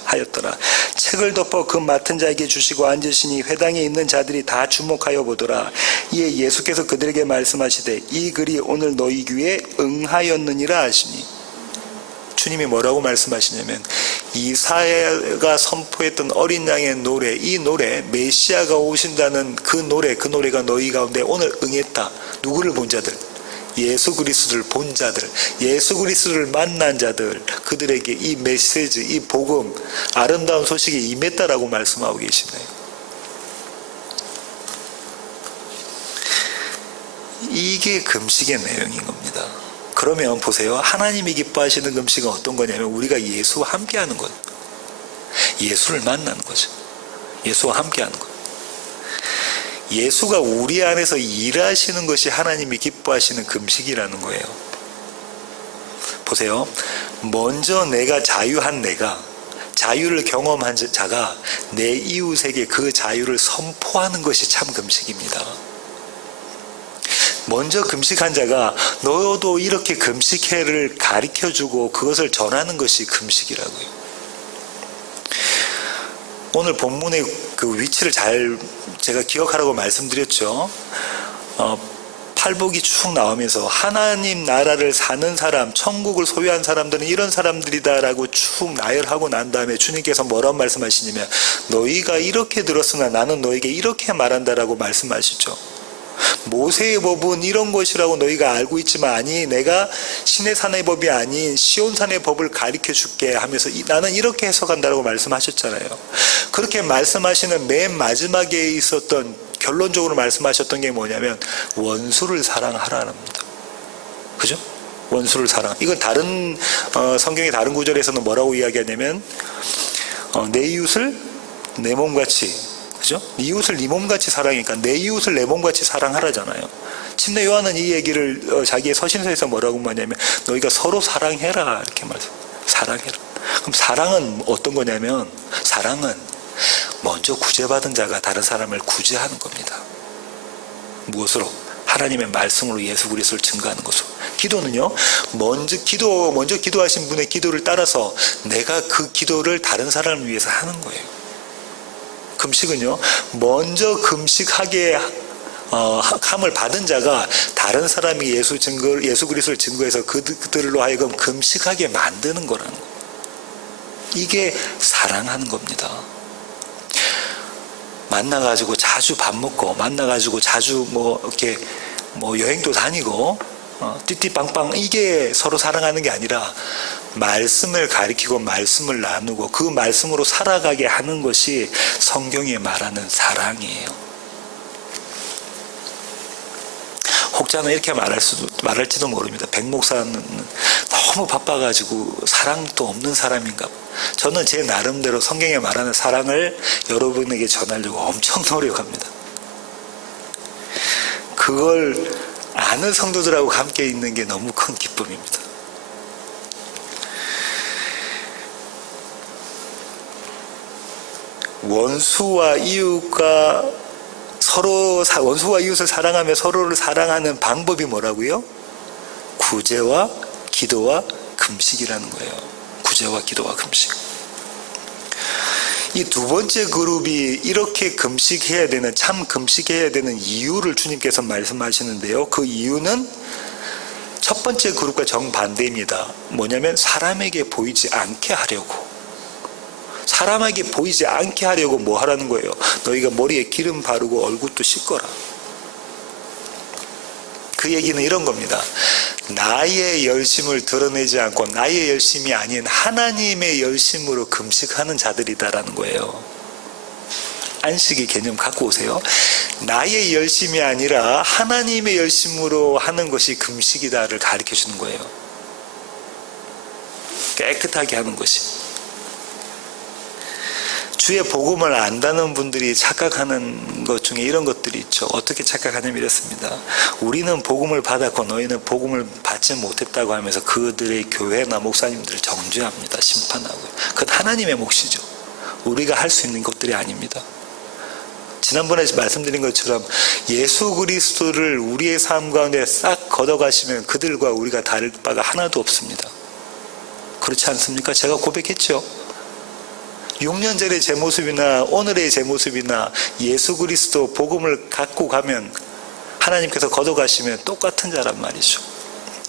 하였더라. 책을 덮어 그 맡은 자에게 주시고 앉으시니 회당에 있는 자들이 다 주목하여 보더라. 이에 예수께서 그들에게 말씀하시되 이 글이 오늘 너희 귀에 응하였느니라 하시니. 주님이 뭐라고 말씀하시냐면 이사야가 선포했던 어린 양의 노래, 이 노래 메시아가 오신다는 그 노래가 너희 가운데 오늘 응했다. 누구를 본 자들? 예수 그리스도를 본 자들, 예수 그리스도를 만난 자들, 그들에게 이 메시지, 이 복음, 아름다운 소식이 임했다라고 말씀하고 계시네요. 이게 금식의 내용인 겁니다. 그러면 보세요. 하나님이 기뻐하시는 금식은 어떤 거냐면 우리가 예수와 함께하는 것, 예수를 만나는 거죠. 예수와 함께하는 것. 예수가 우리 안에서 일하시는 것이 하나님이 기뻐하시는 금식이라는 거예요. 보세요. 먼저 내가 자유한 자유를 경험한 자가 내 이웃에게 그 자유를 선포하는 것이 참 금식입니다. 먼저 금식한 자가 너도 이렇게 금식해를 가르쳐주고 그것을 전하는 것이 금식이라고요. 오늘 본문의 그 위치를 잘 제가 기억하라고 말씀드렸죠. 팔복이 쭉 나오면서 하나님 나라를 사는 사람, 천국을 소유한 사람들은 이런 사람들이다라고 쭉 나열하고 난 다음에 주님께서 뭐라고 말씀하시냐면 너희가 이렇게 들었으나 나는 너에게 이렇게 말한다라고 말씀하시죠. 모세의 법은 이런 것이라고 너희가 알고 있지만 아니 내가 시내산의 법이 아닌 시온산의 법을 가르쳐 줄게 하면서 나는 이렇게 해석한다라고 말씀하셨잖아요. 그렇게 말씀하시는 맨 마지막에 있었던 결론적으로 말씀하셨던 게 뭐냐면 원수를 사랑하라는 겁니다. 그죠? 원수를 사랑. 이건 다른 성경의 다른 구절에서는 뭐라고 이야기하냐면 내 이웃을 내 몸같이, 그죠? 네 이웃을 네 몸같이 사랑하니까 내 이웃을 내 몸같이 사랑하라잖아요. 침례 요한은 이 얘기를 자기의 서신서에서 뭐라고 말하냐면 너희가 서로 사랑해라 이렇게 말해요. 사랑해라. 그럼 사랑은 어떤 거냐면 사랑은 먼저 구제받은 자가 다른 사람을 구제하는 겁니다. 무엇으로? 하나님의 말씀으로 예수 그리스도를 증거하는 것으로. 기도는요, 먼저 기도하신 분의 기도를 따라서 내가 그 기도를 다른 사람을 위해서 하는 거예요. 금식은요, 먼저 금식하게 함을 받은 자가 다른 사람이 예수 그리스도를 증거해서 그들로 하여금 금식하게 만드는 거라는 거예요. 이게 사랑하는 겁니다. 만나가지고 자주 밥 먹고, 만나가지고 자주 이렇게 여행도 다니고, 띠띠빵빵, 이게 서로 사랑하는 게 아니라, 말씀을 가리키고, 말씀을 나누고, 그 말씀으로 살아가게 하는 것이 성경이 말하는 사랑이에요. 혹자는 이렇게 말할지도 모릅니다. 백 목사는 너무 바빠가지고 사랑도 없는 사람인가. 저는 제 나름대로 성경에 말하는 사랑을 여러분에게 전하려고 엄청 노력합니다. 그걸 아는 성도들하고 함께 있는 게 너무 큰 기쁨입니다. 원수와 이웃을 사랑하며 서로를 사랑하는 방법이 뭐라고요? 구제와 기도와 금식이라는 거예요. 구제와 기도와 금식. 이 두 번째 그룹이 이렇게 금식해야 되는, 참 금식해야 되는 이유를 주님께서 말씀하시는데요. 그 이유는 첫 번째 그룹과 정반대입니다. 뭐냐면 사람에게 보이지 않게 하려고. 사람에게 보이지 않게 하려고 뭐 하라는 거예요? 너희가 머리에 기름 바르고 얼굴도 씻거라. 그 얘기는 이런 겁니다. 나의 열심을 드러내지 않고 나의 열심이 아닌 하나님의 열심으로 금식하는 자들이다라는 거예요. 안식의 개념 갖고 오세요. 나의 열심이 아니라 하나님의 열심으로 하는 것이 금식이다를 가르쳐 주는 거예요. 깨끗하게 하는 것이. 주의 복음을 안다는 분들이 착각하는 것 중에 이런 것들이 있죠. 어떻게 착각하냐면 이렇습니다. 우리는 복음을 받았고 너희는 복음을 받지 못했다고 하면서 그들의 교회나 목사님들을 정죄합니다. 심판하고요. 그건 하나님의 몫이죠. 우리가 할 수 있는 것들이 아닙니다. 지난번에 말씀드린 것처럼 예수 그리스도를 우리의 삶 가운데 싹 걷어가시면 그들과 우리가 다를 바가 하나도 없습니다. 그렇지 않습니까? 제가 고백했죠. 6년 전의 제 모습이나 오늘의 제 모습이나 예수 그리스도 복음을 갖고 가면 하나님께서 걷어가시면 똑같은 자란 말이죠.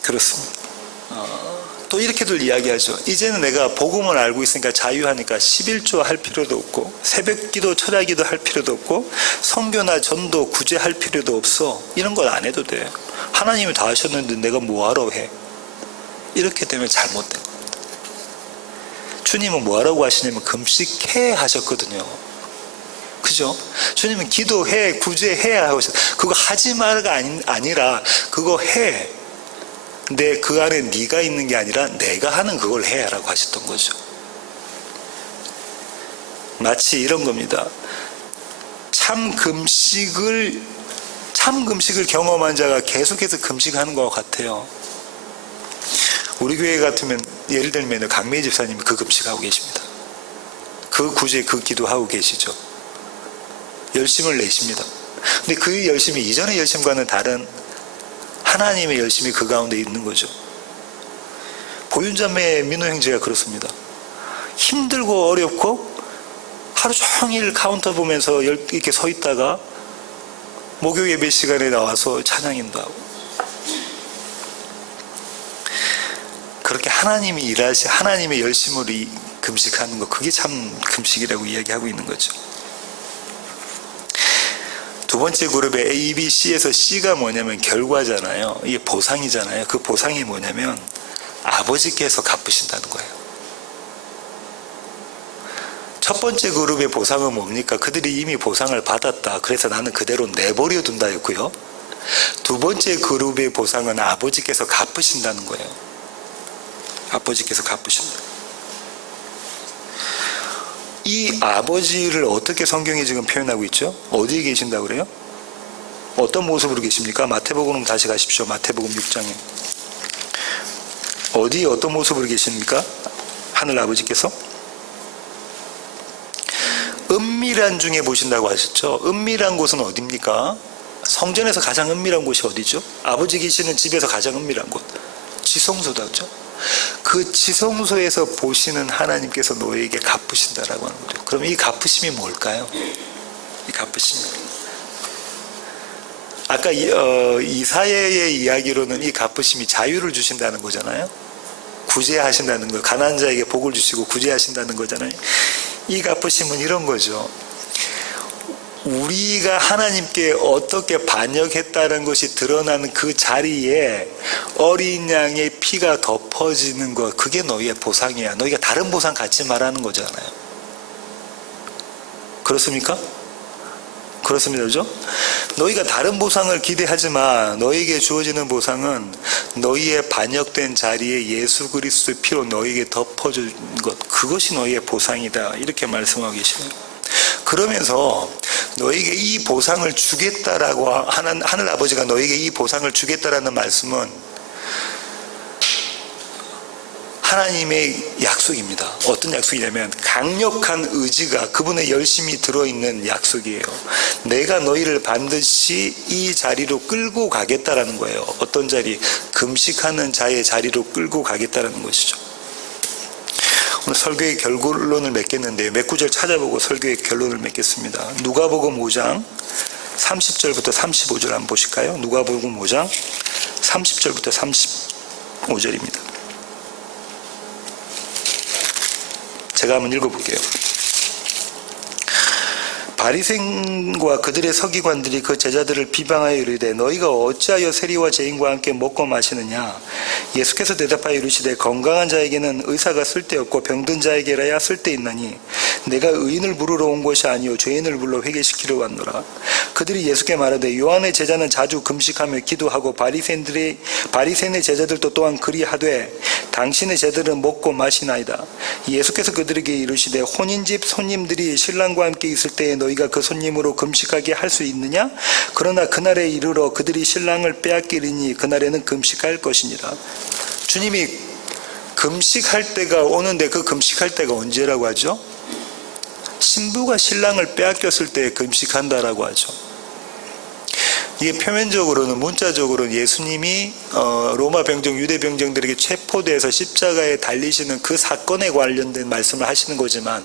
그렇습니다. 또 이렇게들 이야기하죠. 이제는 내가 복음을 알고 있으니까 자유하니까 11조 할 필요도 없고 새벽기도 철야기도 할 필요도 없고 선교나 전도 구제할 필요도 없어. 이런 걸 안 해도 돼. 하나님이 다 하셨는데 내가 뭐하러 해. 이렇게 되면 잘못된 겁니다. 주님은 뭐하라고 하시냐면 금식해 하셨거든요. 그죠? 주님은 기도해, 구제해 하셨어요. 그거 하지 말가 아니라 그거 해. 근데 그 안에 네가 있는 게 아니라 내가 하는 그걸 해라고 하셨던 거죠. 마치 이런 겁니다. 참 금식을 경험한 자가 계속해서 금식하는 것 같아요. 우리 교회 같으면 예를 들면 강미애 집사님이 그 금식하고 계십니다. 그 구제, 그 기도하고 계시죠. 열심을 내십니다. 근데 그 열심이 이전의 열심과는 다른 하나님의 열심이 그 가운데 있는 거죠. 보윤자매 민호 형제가 그렇습니다. 힘들고 어렵고 하루 종일 카운터 보면서 이렇게 서 있다가 목요 예배 시간에 나와서 찬양인도 하고 그렇게 하나님이 하나님의 열심으로 금식하는 거, 그게 참 금식이라고 이야기하고 있는 거죠. 두 번째 그룹의 A, B, C에서 C가 뭐냐면 결과잖아요. 이게 보상이잖아요. 그 보상이 뭐냐면 아버지께서 갚으신다는 거예요. 첫 번째 그룹의 보상은 뭡니까? 그들이 이미 보상을 받았다. 그래서 나는 그대로 내버려 둔다였고요. 두 번째 그룹의 보상은 아버지께서 갚으신다는 거예요. 아버지께서 갚으신다. 이 아버지를 어떻게 성경이 지금 표현하고 있죠? 어디에 계신다고 그래요? 어떤 모습으로 계십니까? 마태복음 다시 가십시오. 마태복음 6장에. 어디 어떤 모습으로 계십니까? 하늘 아버지께서? 은밀한 중에 보신다고 하셨죠? 은밀한 곳은 어디입니까? 성전에서 가장 은밀한 곳이 어디죠? 아버지 계시는 집에서 가장 은밀한 곳. 지성소다죠. 그 지성소에서 보시는 하나님께서 너에게 갚으신다라고 하는 거죠. 그럼 이 갚으심이 뭘까요? 이 갚으심이. 아까 이사야의 이야기로는 이 갚으심이 자유를 주신다는 거잖아요. 구제하신다는 거. 가난한 자에게 복을 주시고 구제하신다는 거잖아요. 이 갚으심은 이런 거죠. 우리가 하나님께 어떻게 반역했다는 것이 드러나는 그 자리에 어린 양의 피가 덮어지는 것, 그게 너희의 보상이야. 너희가 다른 보상 갖지 말라는 거잖아요. 그렇습니까? 그렇습니다. 그죠? 너희가 다른 보상을 기대하지 마. 너희에게 주어지는 보상은 너희의 반역된 자리에 예수 그리스도의 피로 너희에게 덮어준 것, 그것이 너희의 보상이다. 이렇게 말씀하고 계시네요. 그러면서 너에게 이 보상을 주겠다라고 하는 하늘 아버지가 너에게 이 보상을 주겠다라는 말씀은 하나님의 약속입니다. 어떤 약속이냐면 강력한 의지가 그분의 열심이 들어있는 약속이에요. 내가 너희를 반드시 이 자리로 끌고 가겠다라는 거예요. 어떤 자리? 금식하는 자의 자리로 끌고 가겠다라는 것이죠. 오늘 설교의 결론을 맺겠는데요. 몇 구절 찾아보고 설교의 결론을 맺겠습니다. 누가복음 5장 30절부터 35절 한번 보실까요? 누가복음 5장 30절부터 35절입니다. 제가 한번 읽어볼게요. 바리새인과 그들의 서기관들이 그 제자들을 비방하여 이르되 너희가 어찌하여 세리와 죄인과 함께 먹고 마시느냐. 예수께서 대답하여 이르시되 건강한 자에게는 의사가 쓸데없고 병든 자에게라야 쓸데있나니 내가 의인을 부르러 온 것이 아니요 죄인을 불러 회개시키러 왔노라. 그들이 예수께 말하되 요한의 제자는 자주 금식하며 기도하고 바리새인의 제자들도 또한 그리하되 당신의 제자들은 먹고 마시나이다. 예수께서 그들에게 이르시되 혼인집 손님들이 신랑과 함께 있을 때에 너희가 그 손님으로 금식하게 할 수 있느냐? 그러나 그날에 이르러 그들이 신랑을 빼앗기리니 그날에는 금식할 것이니라. 주님이 금식할 때가 오는데 그 금식할 때가 언제라고 하죠? 신부가 신랑을 빼앗겼을 때 금식한다라고 하죠. 이게 표면적으로는 문자적으로는 예수님이 로마 병정 유대 병정들에게 체포돼서 십자가에 달리시는 그 사건에 관련된 말씀을 하시는 거지만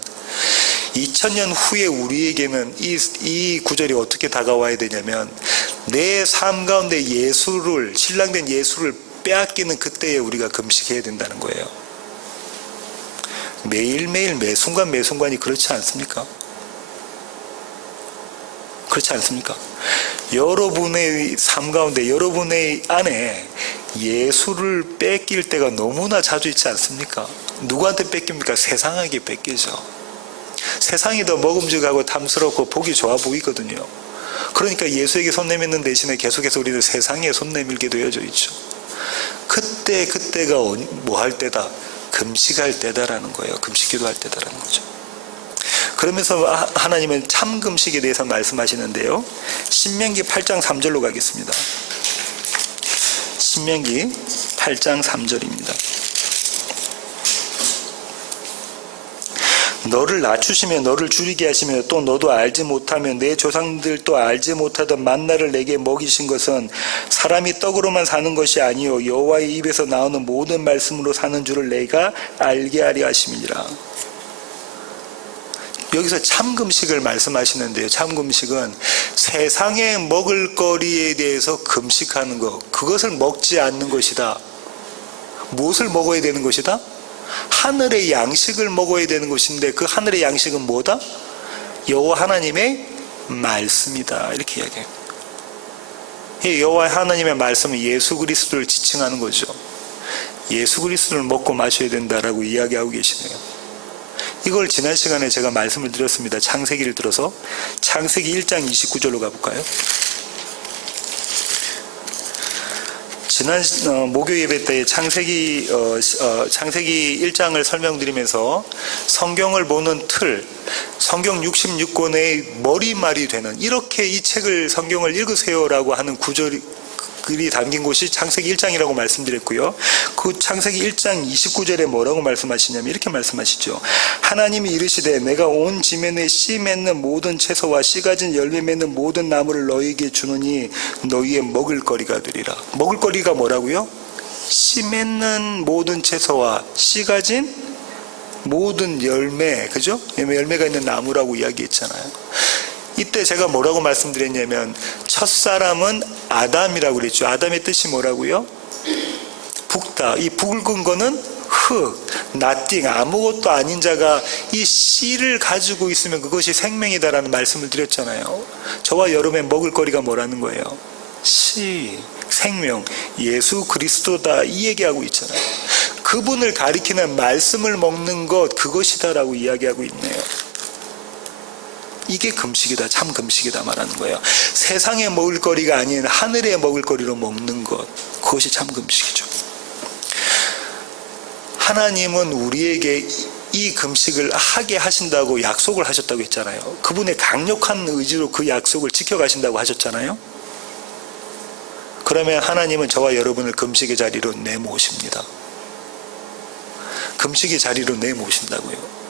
2000년 후에 우리에게는 이 구절이 어떻게 다가와야 되냐면 내 삶 가운데 예수를 신랑된 예수를 빼앗기는 그때에 우리가 금식해야 된다는 거예요. 매일매일 매순간 매순간이 그렇지 않습니까? 그렇지 않습니까? 여러분의 삶 가운데 여러분의 안에 예수를 뺏길 때가 너무나 자주 있지 않습니까? 누구한테 뺏깁니까? 세상에게 뺏기죠. 세상이 더 먹음직하고 탐스럽고 보기 좋아 보이거든요. 그러니까 예수에게 손 내미는 대신에 계속해서 우리는 세상에 손 내밀게 되어져 있죠. 그때가 뭐 할 때다? 금식할 때다라는 거예요. 금식기도 할 때다라는 거죠. 그러면서 하나님은 참 금식에 대해서 말씀하시는데요. 신명기 8장 3절로 가겠습니다. 신명기 8장 3절입니다. 너를 낮추시며 너를 줄이게 하시며 또 너도 알지 못하며 내 조상들도 알지 못하던 만나를 내게 먹이신 것은 사람이 떡으로만 사는 것이 아니요 여호와의 입에서 나오는 모든 말씀으로 사는 줄을 내가 알게 하려 하심이니라. 여기서 참금식을 말씀하시는데요. 참금식은 세상의 먹을거리에 대해서 금식하는 것, 그것을 먹지 않는 것이다. 무엇을 먹어야 되는 것이다? 하늘의 양식을 먹어야 되는 것인데 그 하늘의 양식은 뭐다? 여호와 하나님의 말씀이다. 이렇게 이야기해요. 여호와 하나님의 말씀은 예수 그리스도를 지칭하는 거죠. 예수 그리스도를 먹고 마셔야 된다라고 이야기하고 계시네요. 이걸 지난 시간에 제가 말씀을 드렸습니다. 창세기를 들어서 창세기 1장 29절로 가볼까요? 지난 목요 예배 때 창세기 1장을 설명드리면서 성경을 보는 틀, 성경 66권의 머리말이 되는, 이렇게 이 책을 성경을 읽으세요라고 하는 구절이 담긴 곳이 창세기 1장이라고 말씀드렸고요. 그 창세기 1장 29절에 뭐라고 말씀하시냐면 이렇게 말씀하시죠. 하나님이 이르시되 내가 온 지면에 씨 맺는 모든 채소와 씨 가진 열매 맺는 모든 나무를 너희에게 주노니 너희의 먹을거리가 되리라. 먹을거리가 뭐라고요? 씨 맺는 모든 채소와 씨 가진 모든 열매, 그죠? 열매가 있는 나무라고 이야기했잖아요. 이때 제가 뭐라고 말씀드렸냐면 첫사람은 아담이라고 그랬죠. 아담의 뜻이 뭐라고요? 붓다. 이 붉은 거는 흙, nothing, 아무것도 아닌 자가 이 씨를 가지고 있으면 그것이 생명이다라는 말씀을 드렸잖아요. 저와 여러분의 먹을거리가 뭐라는 거예요? 씨, 생명, 예수 그리스도다, 이 얘기하고 있잖아요. 그분을 가리키는 말씀을 먹는 것, 그것이다라고 이야기하고 있네요. 이게 금식이다, 참 금식이다 말하는 거예요. 세상의 먹을거리가 아닌 하늘의 먹을거리로 먹는 것, 그것이 참 금식이죠. 하나님은 우리에게 이 금식을 하게 하신다고 약속을 하셨다고 했잖아요. 그분의 강력한 의지로 그 약속을 지켜가신다고 하셨잖아요. 그러면 하나님은 저와 여러분을 금식의 자리로 내모십니다. 금식의 자리로 내모신다고요.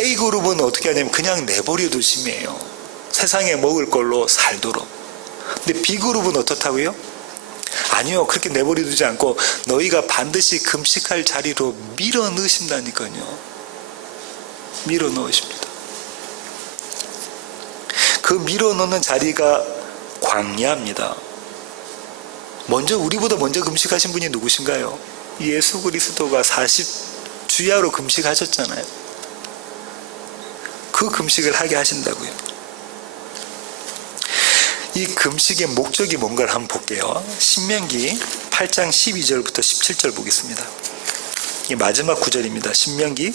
A그룹은 어떻게 하냐면 그냥 내버려 두심이에요. 세상에 먹을 걸로 살도록. 근데 B그룹은 어떻다고요? 아니요, 그렇게 내버려 두지 않고 너희가 반드시 금식할 자리로 밀어 넣으신다니까요. 밀어 넣으십니다. 그 밀어 넣는 자리가 광야입니다. 우리보다 먼저 금식하신 분이 누구신가요? 예수 그리스도가 40주야로 금식하셨잖아요. 그 금식을 하게 하신다고요. 이 금식의 목적이 뭔가를 한번 볼게요. 신명기 8장 12절부터 17절 보겠습니다. 이 마지막 구절입니다. 신명기,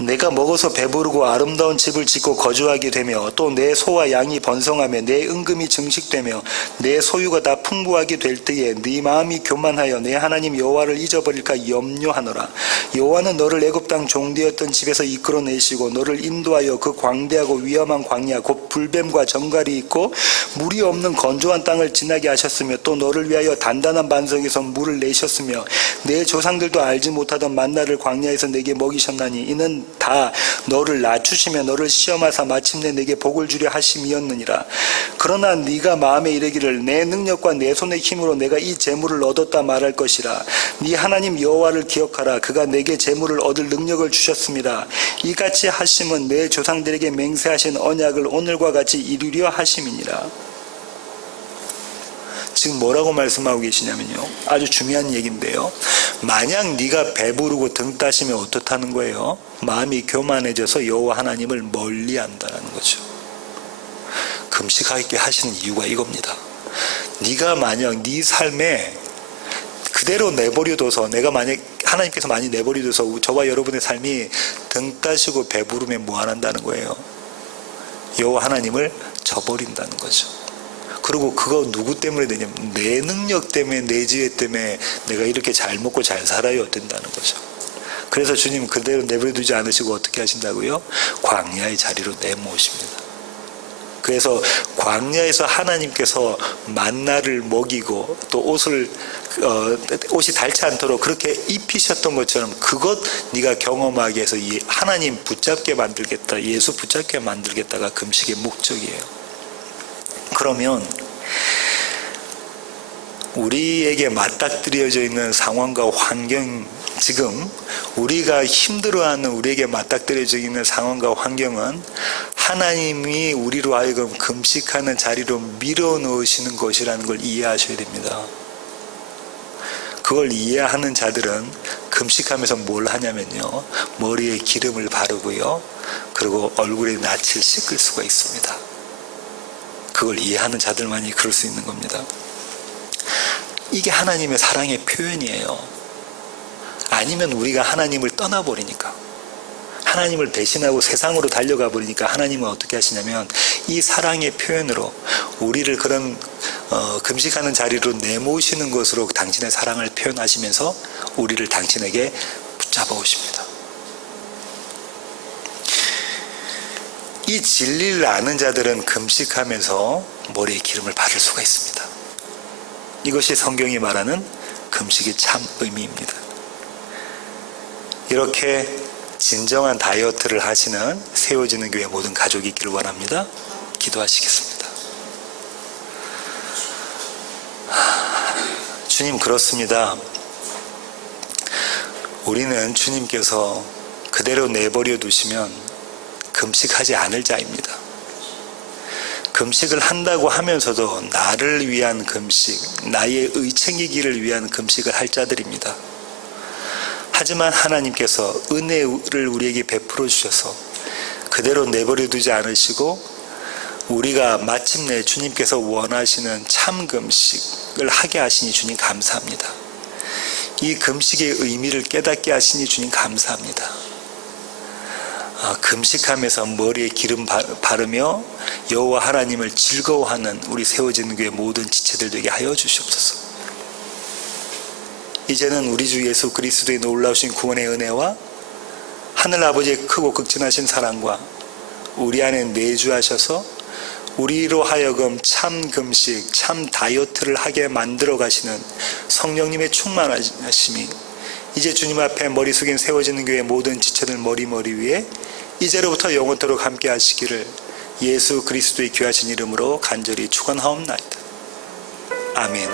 내가 먹어서 배부르고 아름다운 집을 짓고 거주하게 되며 또 내 소와 양이 번성하며 내 은금이 증식되며 내 소유가 다 풍부하게 될 때에 네 마음이 교만하여 내 하나님 여호와를 잊어버릴까 염려하노라. 여호와는 너를 애굽 땅 종되었던 집에서 이끌어내시고 너를 인도하여 그 광대하고 위험한 광야 곧 불뱀과 정갈이 있고 물이 없는 건조한 땅을 지나게 하셨으며 또 너를 위하여 단단한 반석에서 물을 내셨으며 내 조상들도 알지 못하던 만나를 광야에서 내게 먹이셨나니 이는 다 너를 낮추시며 너를 시험하사 마침내 내게 복을 주려 하심이었느니라. 그러나 네가 마음에 이르기를 내 능력과 내 손의 힘으로 내가 이 재물을 얻었다 말할 것이라. 네 하나님 여호와를 기억하라. 그가 내게 재물을 얻을 능력을 주셨습니다. 이같이 하심은 내 조상들에게 맹세하신 언약을 오늘과 같이 이루려 하심이니라. 지금 뭐라고 말씀하고 계시냐면요, 아주 중요한 얘기인데요, 만약 네가 배부르고 등 따시면 어떻다는 거예요? 마음이 교만해져서 여호와 하나님을 멀리한다는 거죠. 금식하게 하시는 이유가 이겁니다. 네가 만약 네 삶에 그대로 내버려둬서, 내가 만약 하나님께서 많이 내버려둬서 저와 여러분의 삶이 등 따시고 배부르면 뭐 안 한다는 거예요? 여호와 하나님을 저버린다는 거죠. 그리고 그거 누구 때문에 되냐면 내 능력 때문에, 내 지혜 때문에 내가 이렇게 잘 먹고 잘 살아야 된다는 거죠. 그래서 주님 그대로 내버려두지 않으시고 어떻게 하신다고요? 광야의 자리로 내모십니다. 그래서 광야에서 하나님께서 만나를 먹이고 또 옷이 닳지 않도록 그렇게 입히셨던 것처럼 그것 네가 경험하게 해서 하나님 붙잡게 만들겠다, 예수 붙잡게 만들겠다가 금식의 목적이에요. 그러면 우리에게 맞닥뜨려져 있는 상황과 환경, 지금 우리가 힘들어하는, 우리에게 맞닥뜨려져 있는 상황과 환경은 하나님이 우리로 하여금 금식하는 자리로 밀어넣으시는 것이라는 걸 이해하셔야 됩니다. 그걸 이해하는 자들은 금식하면서 뭘 하냐면요, 머리에 기름을 바르고요, 그리고 얼굴에 낯을 씻을 수가 있습니다. 그걸 이해하는 자들만이 그럴 수 있는 겁니다. 이게 하나님의 사랑의 표현이에요. 아니면 우리가 하나님을 떠나버리니까, 하나님을 대신하고 세상으로 달려가 버리니까 하나님은 어떻게 하시냐면 이 사랑의 표현으로 우리를 그런 금식하는 자리로 내모시는 것으로 당신의 사랑을 표현하시면서 우리를 당신에게 붙잡아 오십니다. 이 진리를 아는 자들은 금식하면서 머리에 기름을 바를 수가 있습니다. 이것이 성경이 말하는 금식의 참 의미입니다. 이렇게 진정한 다이어트를 하시는 세워지는 교회 모든 가족이 있기를 원합니다. 기도하시겠습니다. 주님, 그렇습니다. 우리는 주님께서 그대로 내버려 두시면 금식하지 않을 자입니다. 금식을 한다고 하면서도 나를 위한 금식, 나의 의 챙기기를 위한 금식을 할 자들입니다. 하지만 하나님께서 은혜를 우리에게 베풀어 주셔서 그대로 내버려 두지 않으시고 우리가 마침내 주님께서 원하시는 참 금식을 하게 하시니 주님 감사합니다. 이 금식의 의미를 깨닫게 하시니 주님 감사합니다. 금식하면서 머리에 기름 바르며 여호와 하나님을 즐거워하는 우리 세워지는 교회 모든 지체들 되게 하여 주시옵소서. 이제는 우리 주 예수 그리스도의 놀라우신 구원의 은혜와 하늘 아버지의 크고 극진하신 사랑과 우리 안에 내주하셔서 우리로 하여금 참 금식, 참 다이어트를 하게 만들어 가시는 성령님의 충만하심이 이제 주님 앞에 머리 숙인 세워지는 교회 모든 지체들 머리 위에 이제로부터 영원토록 함께 하시기를 예수 그리스도의 귀하신 이름으로 간절히 축원하옵나이다. 아멘.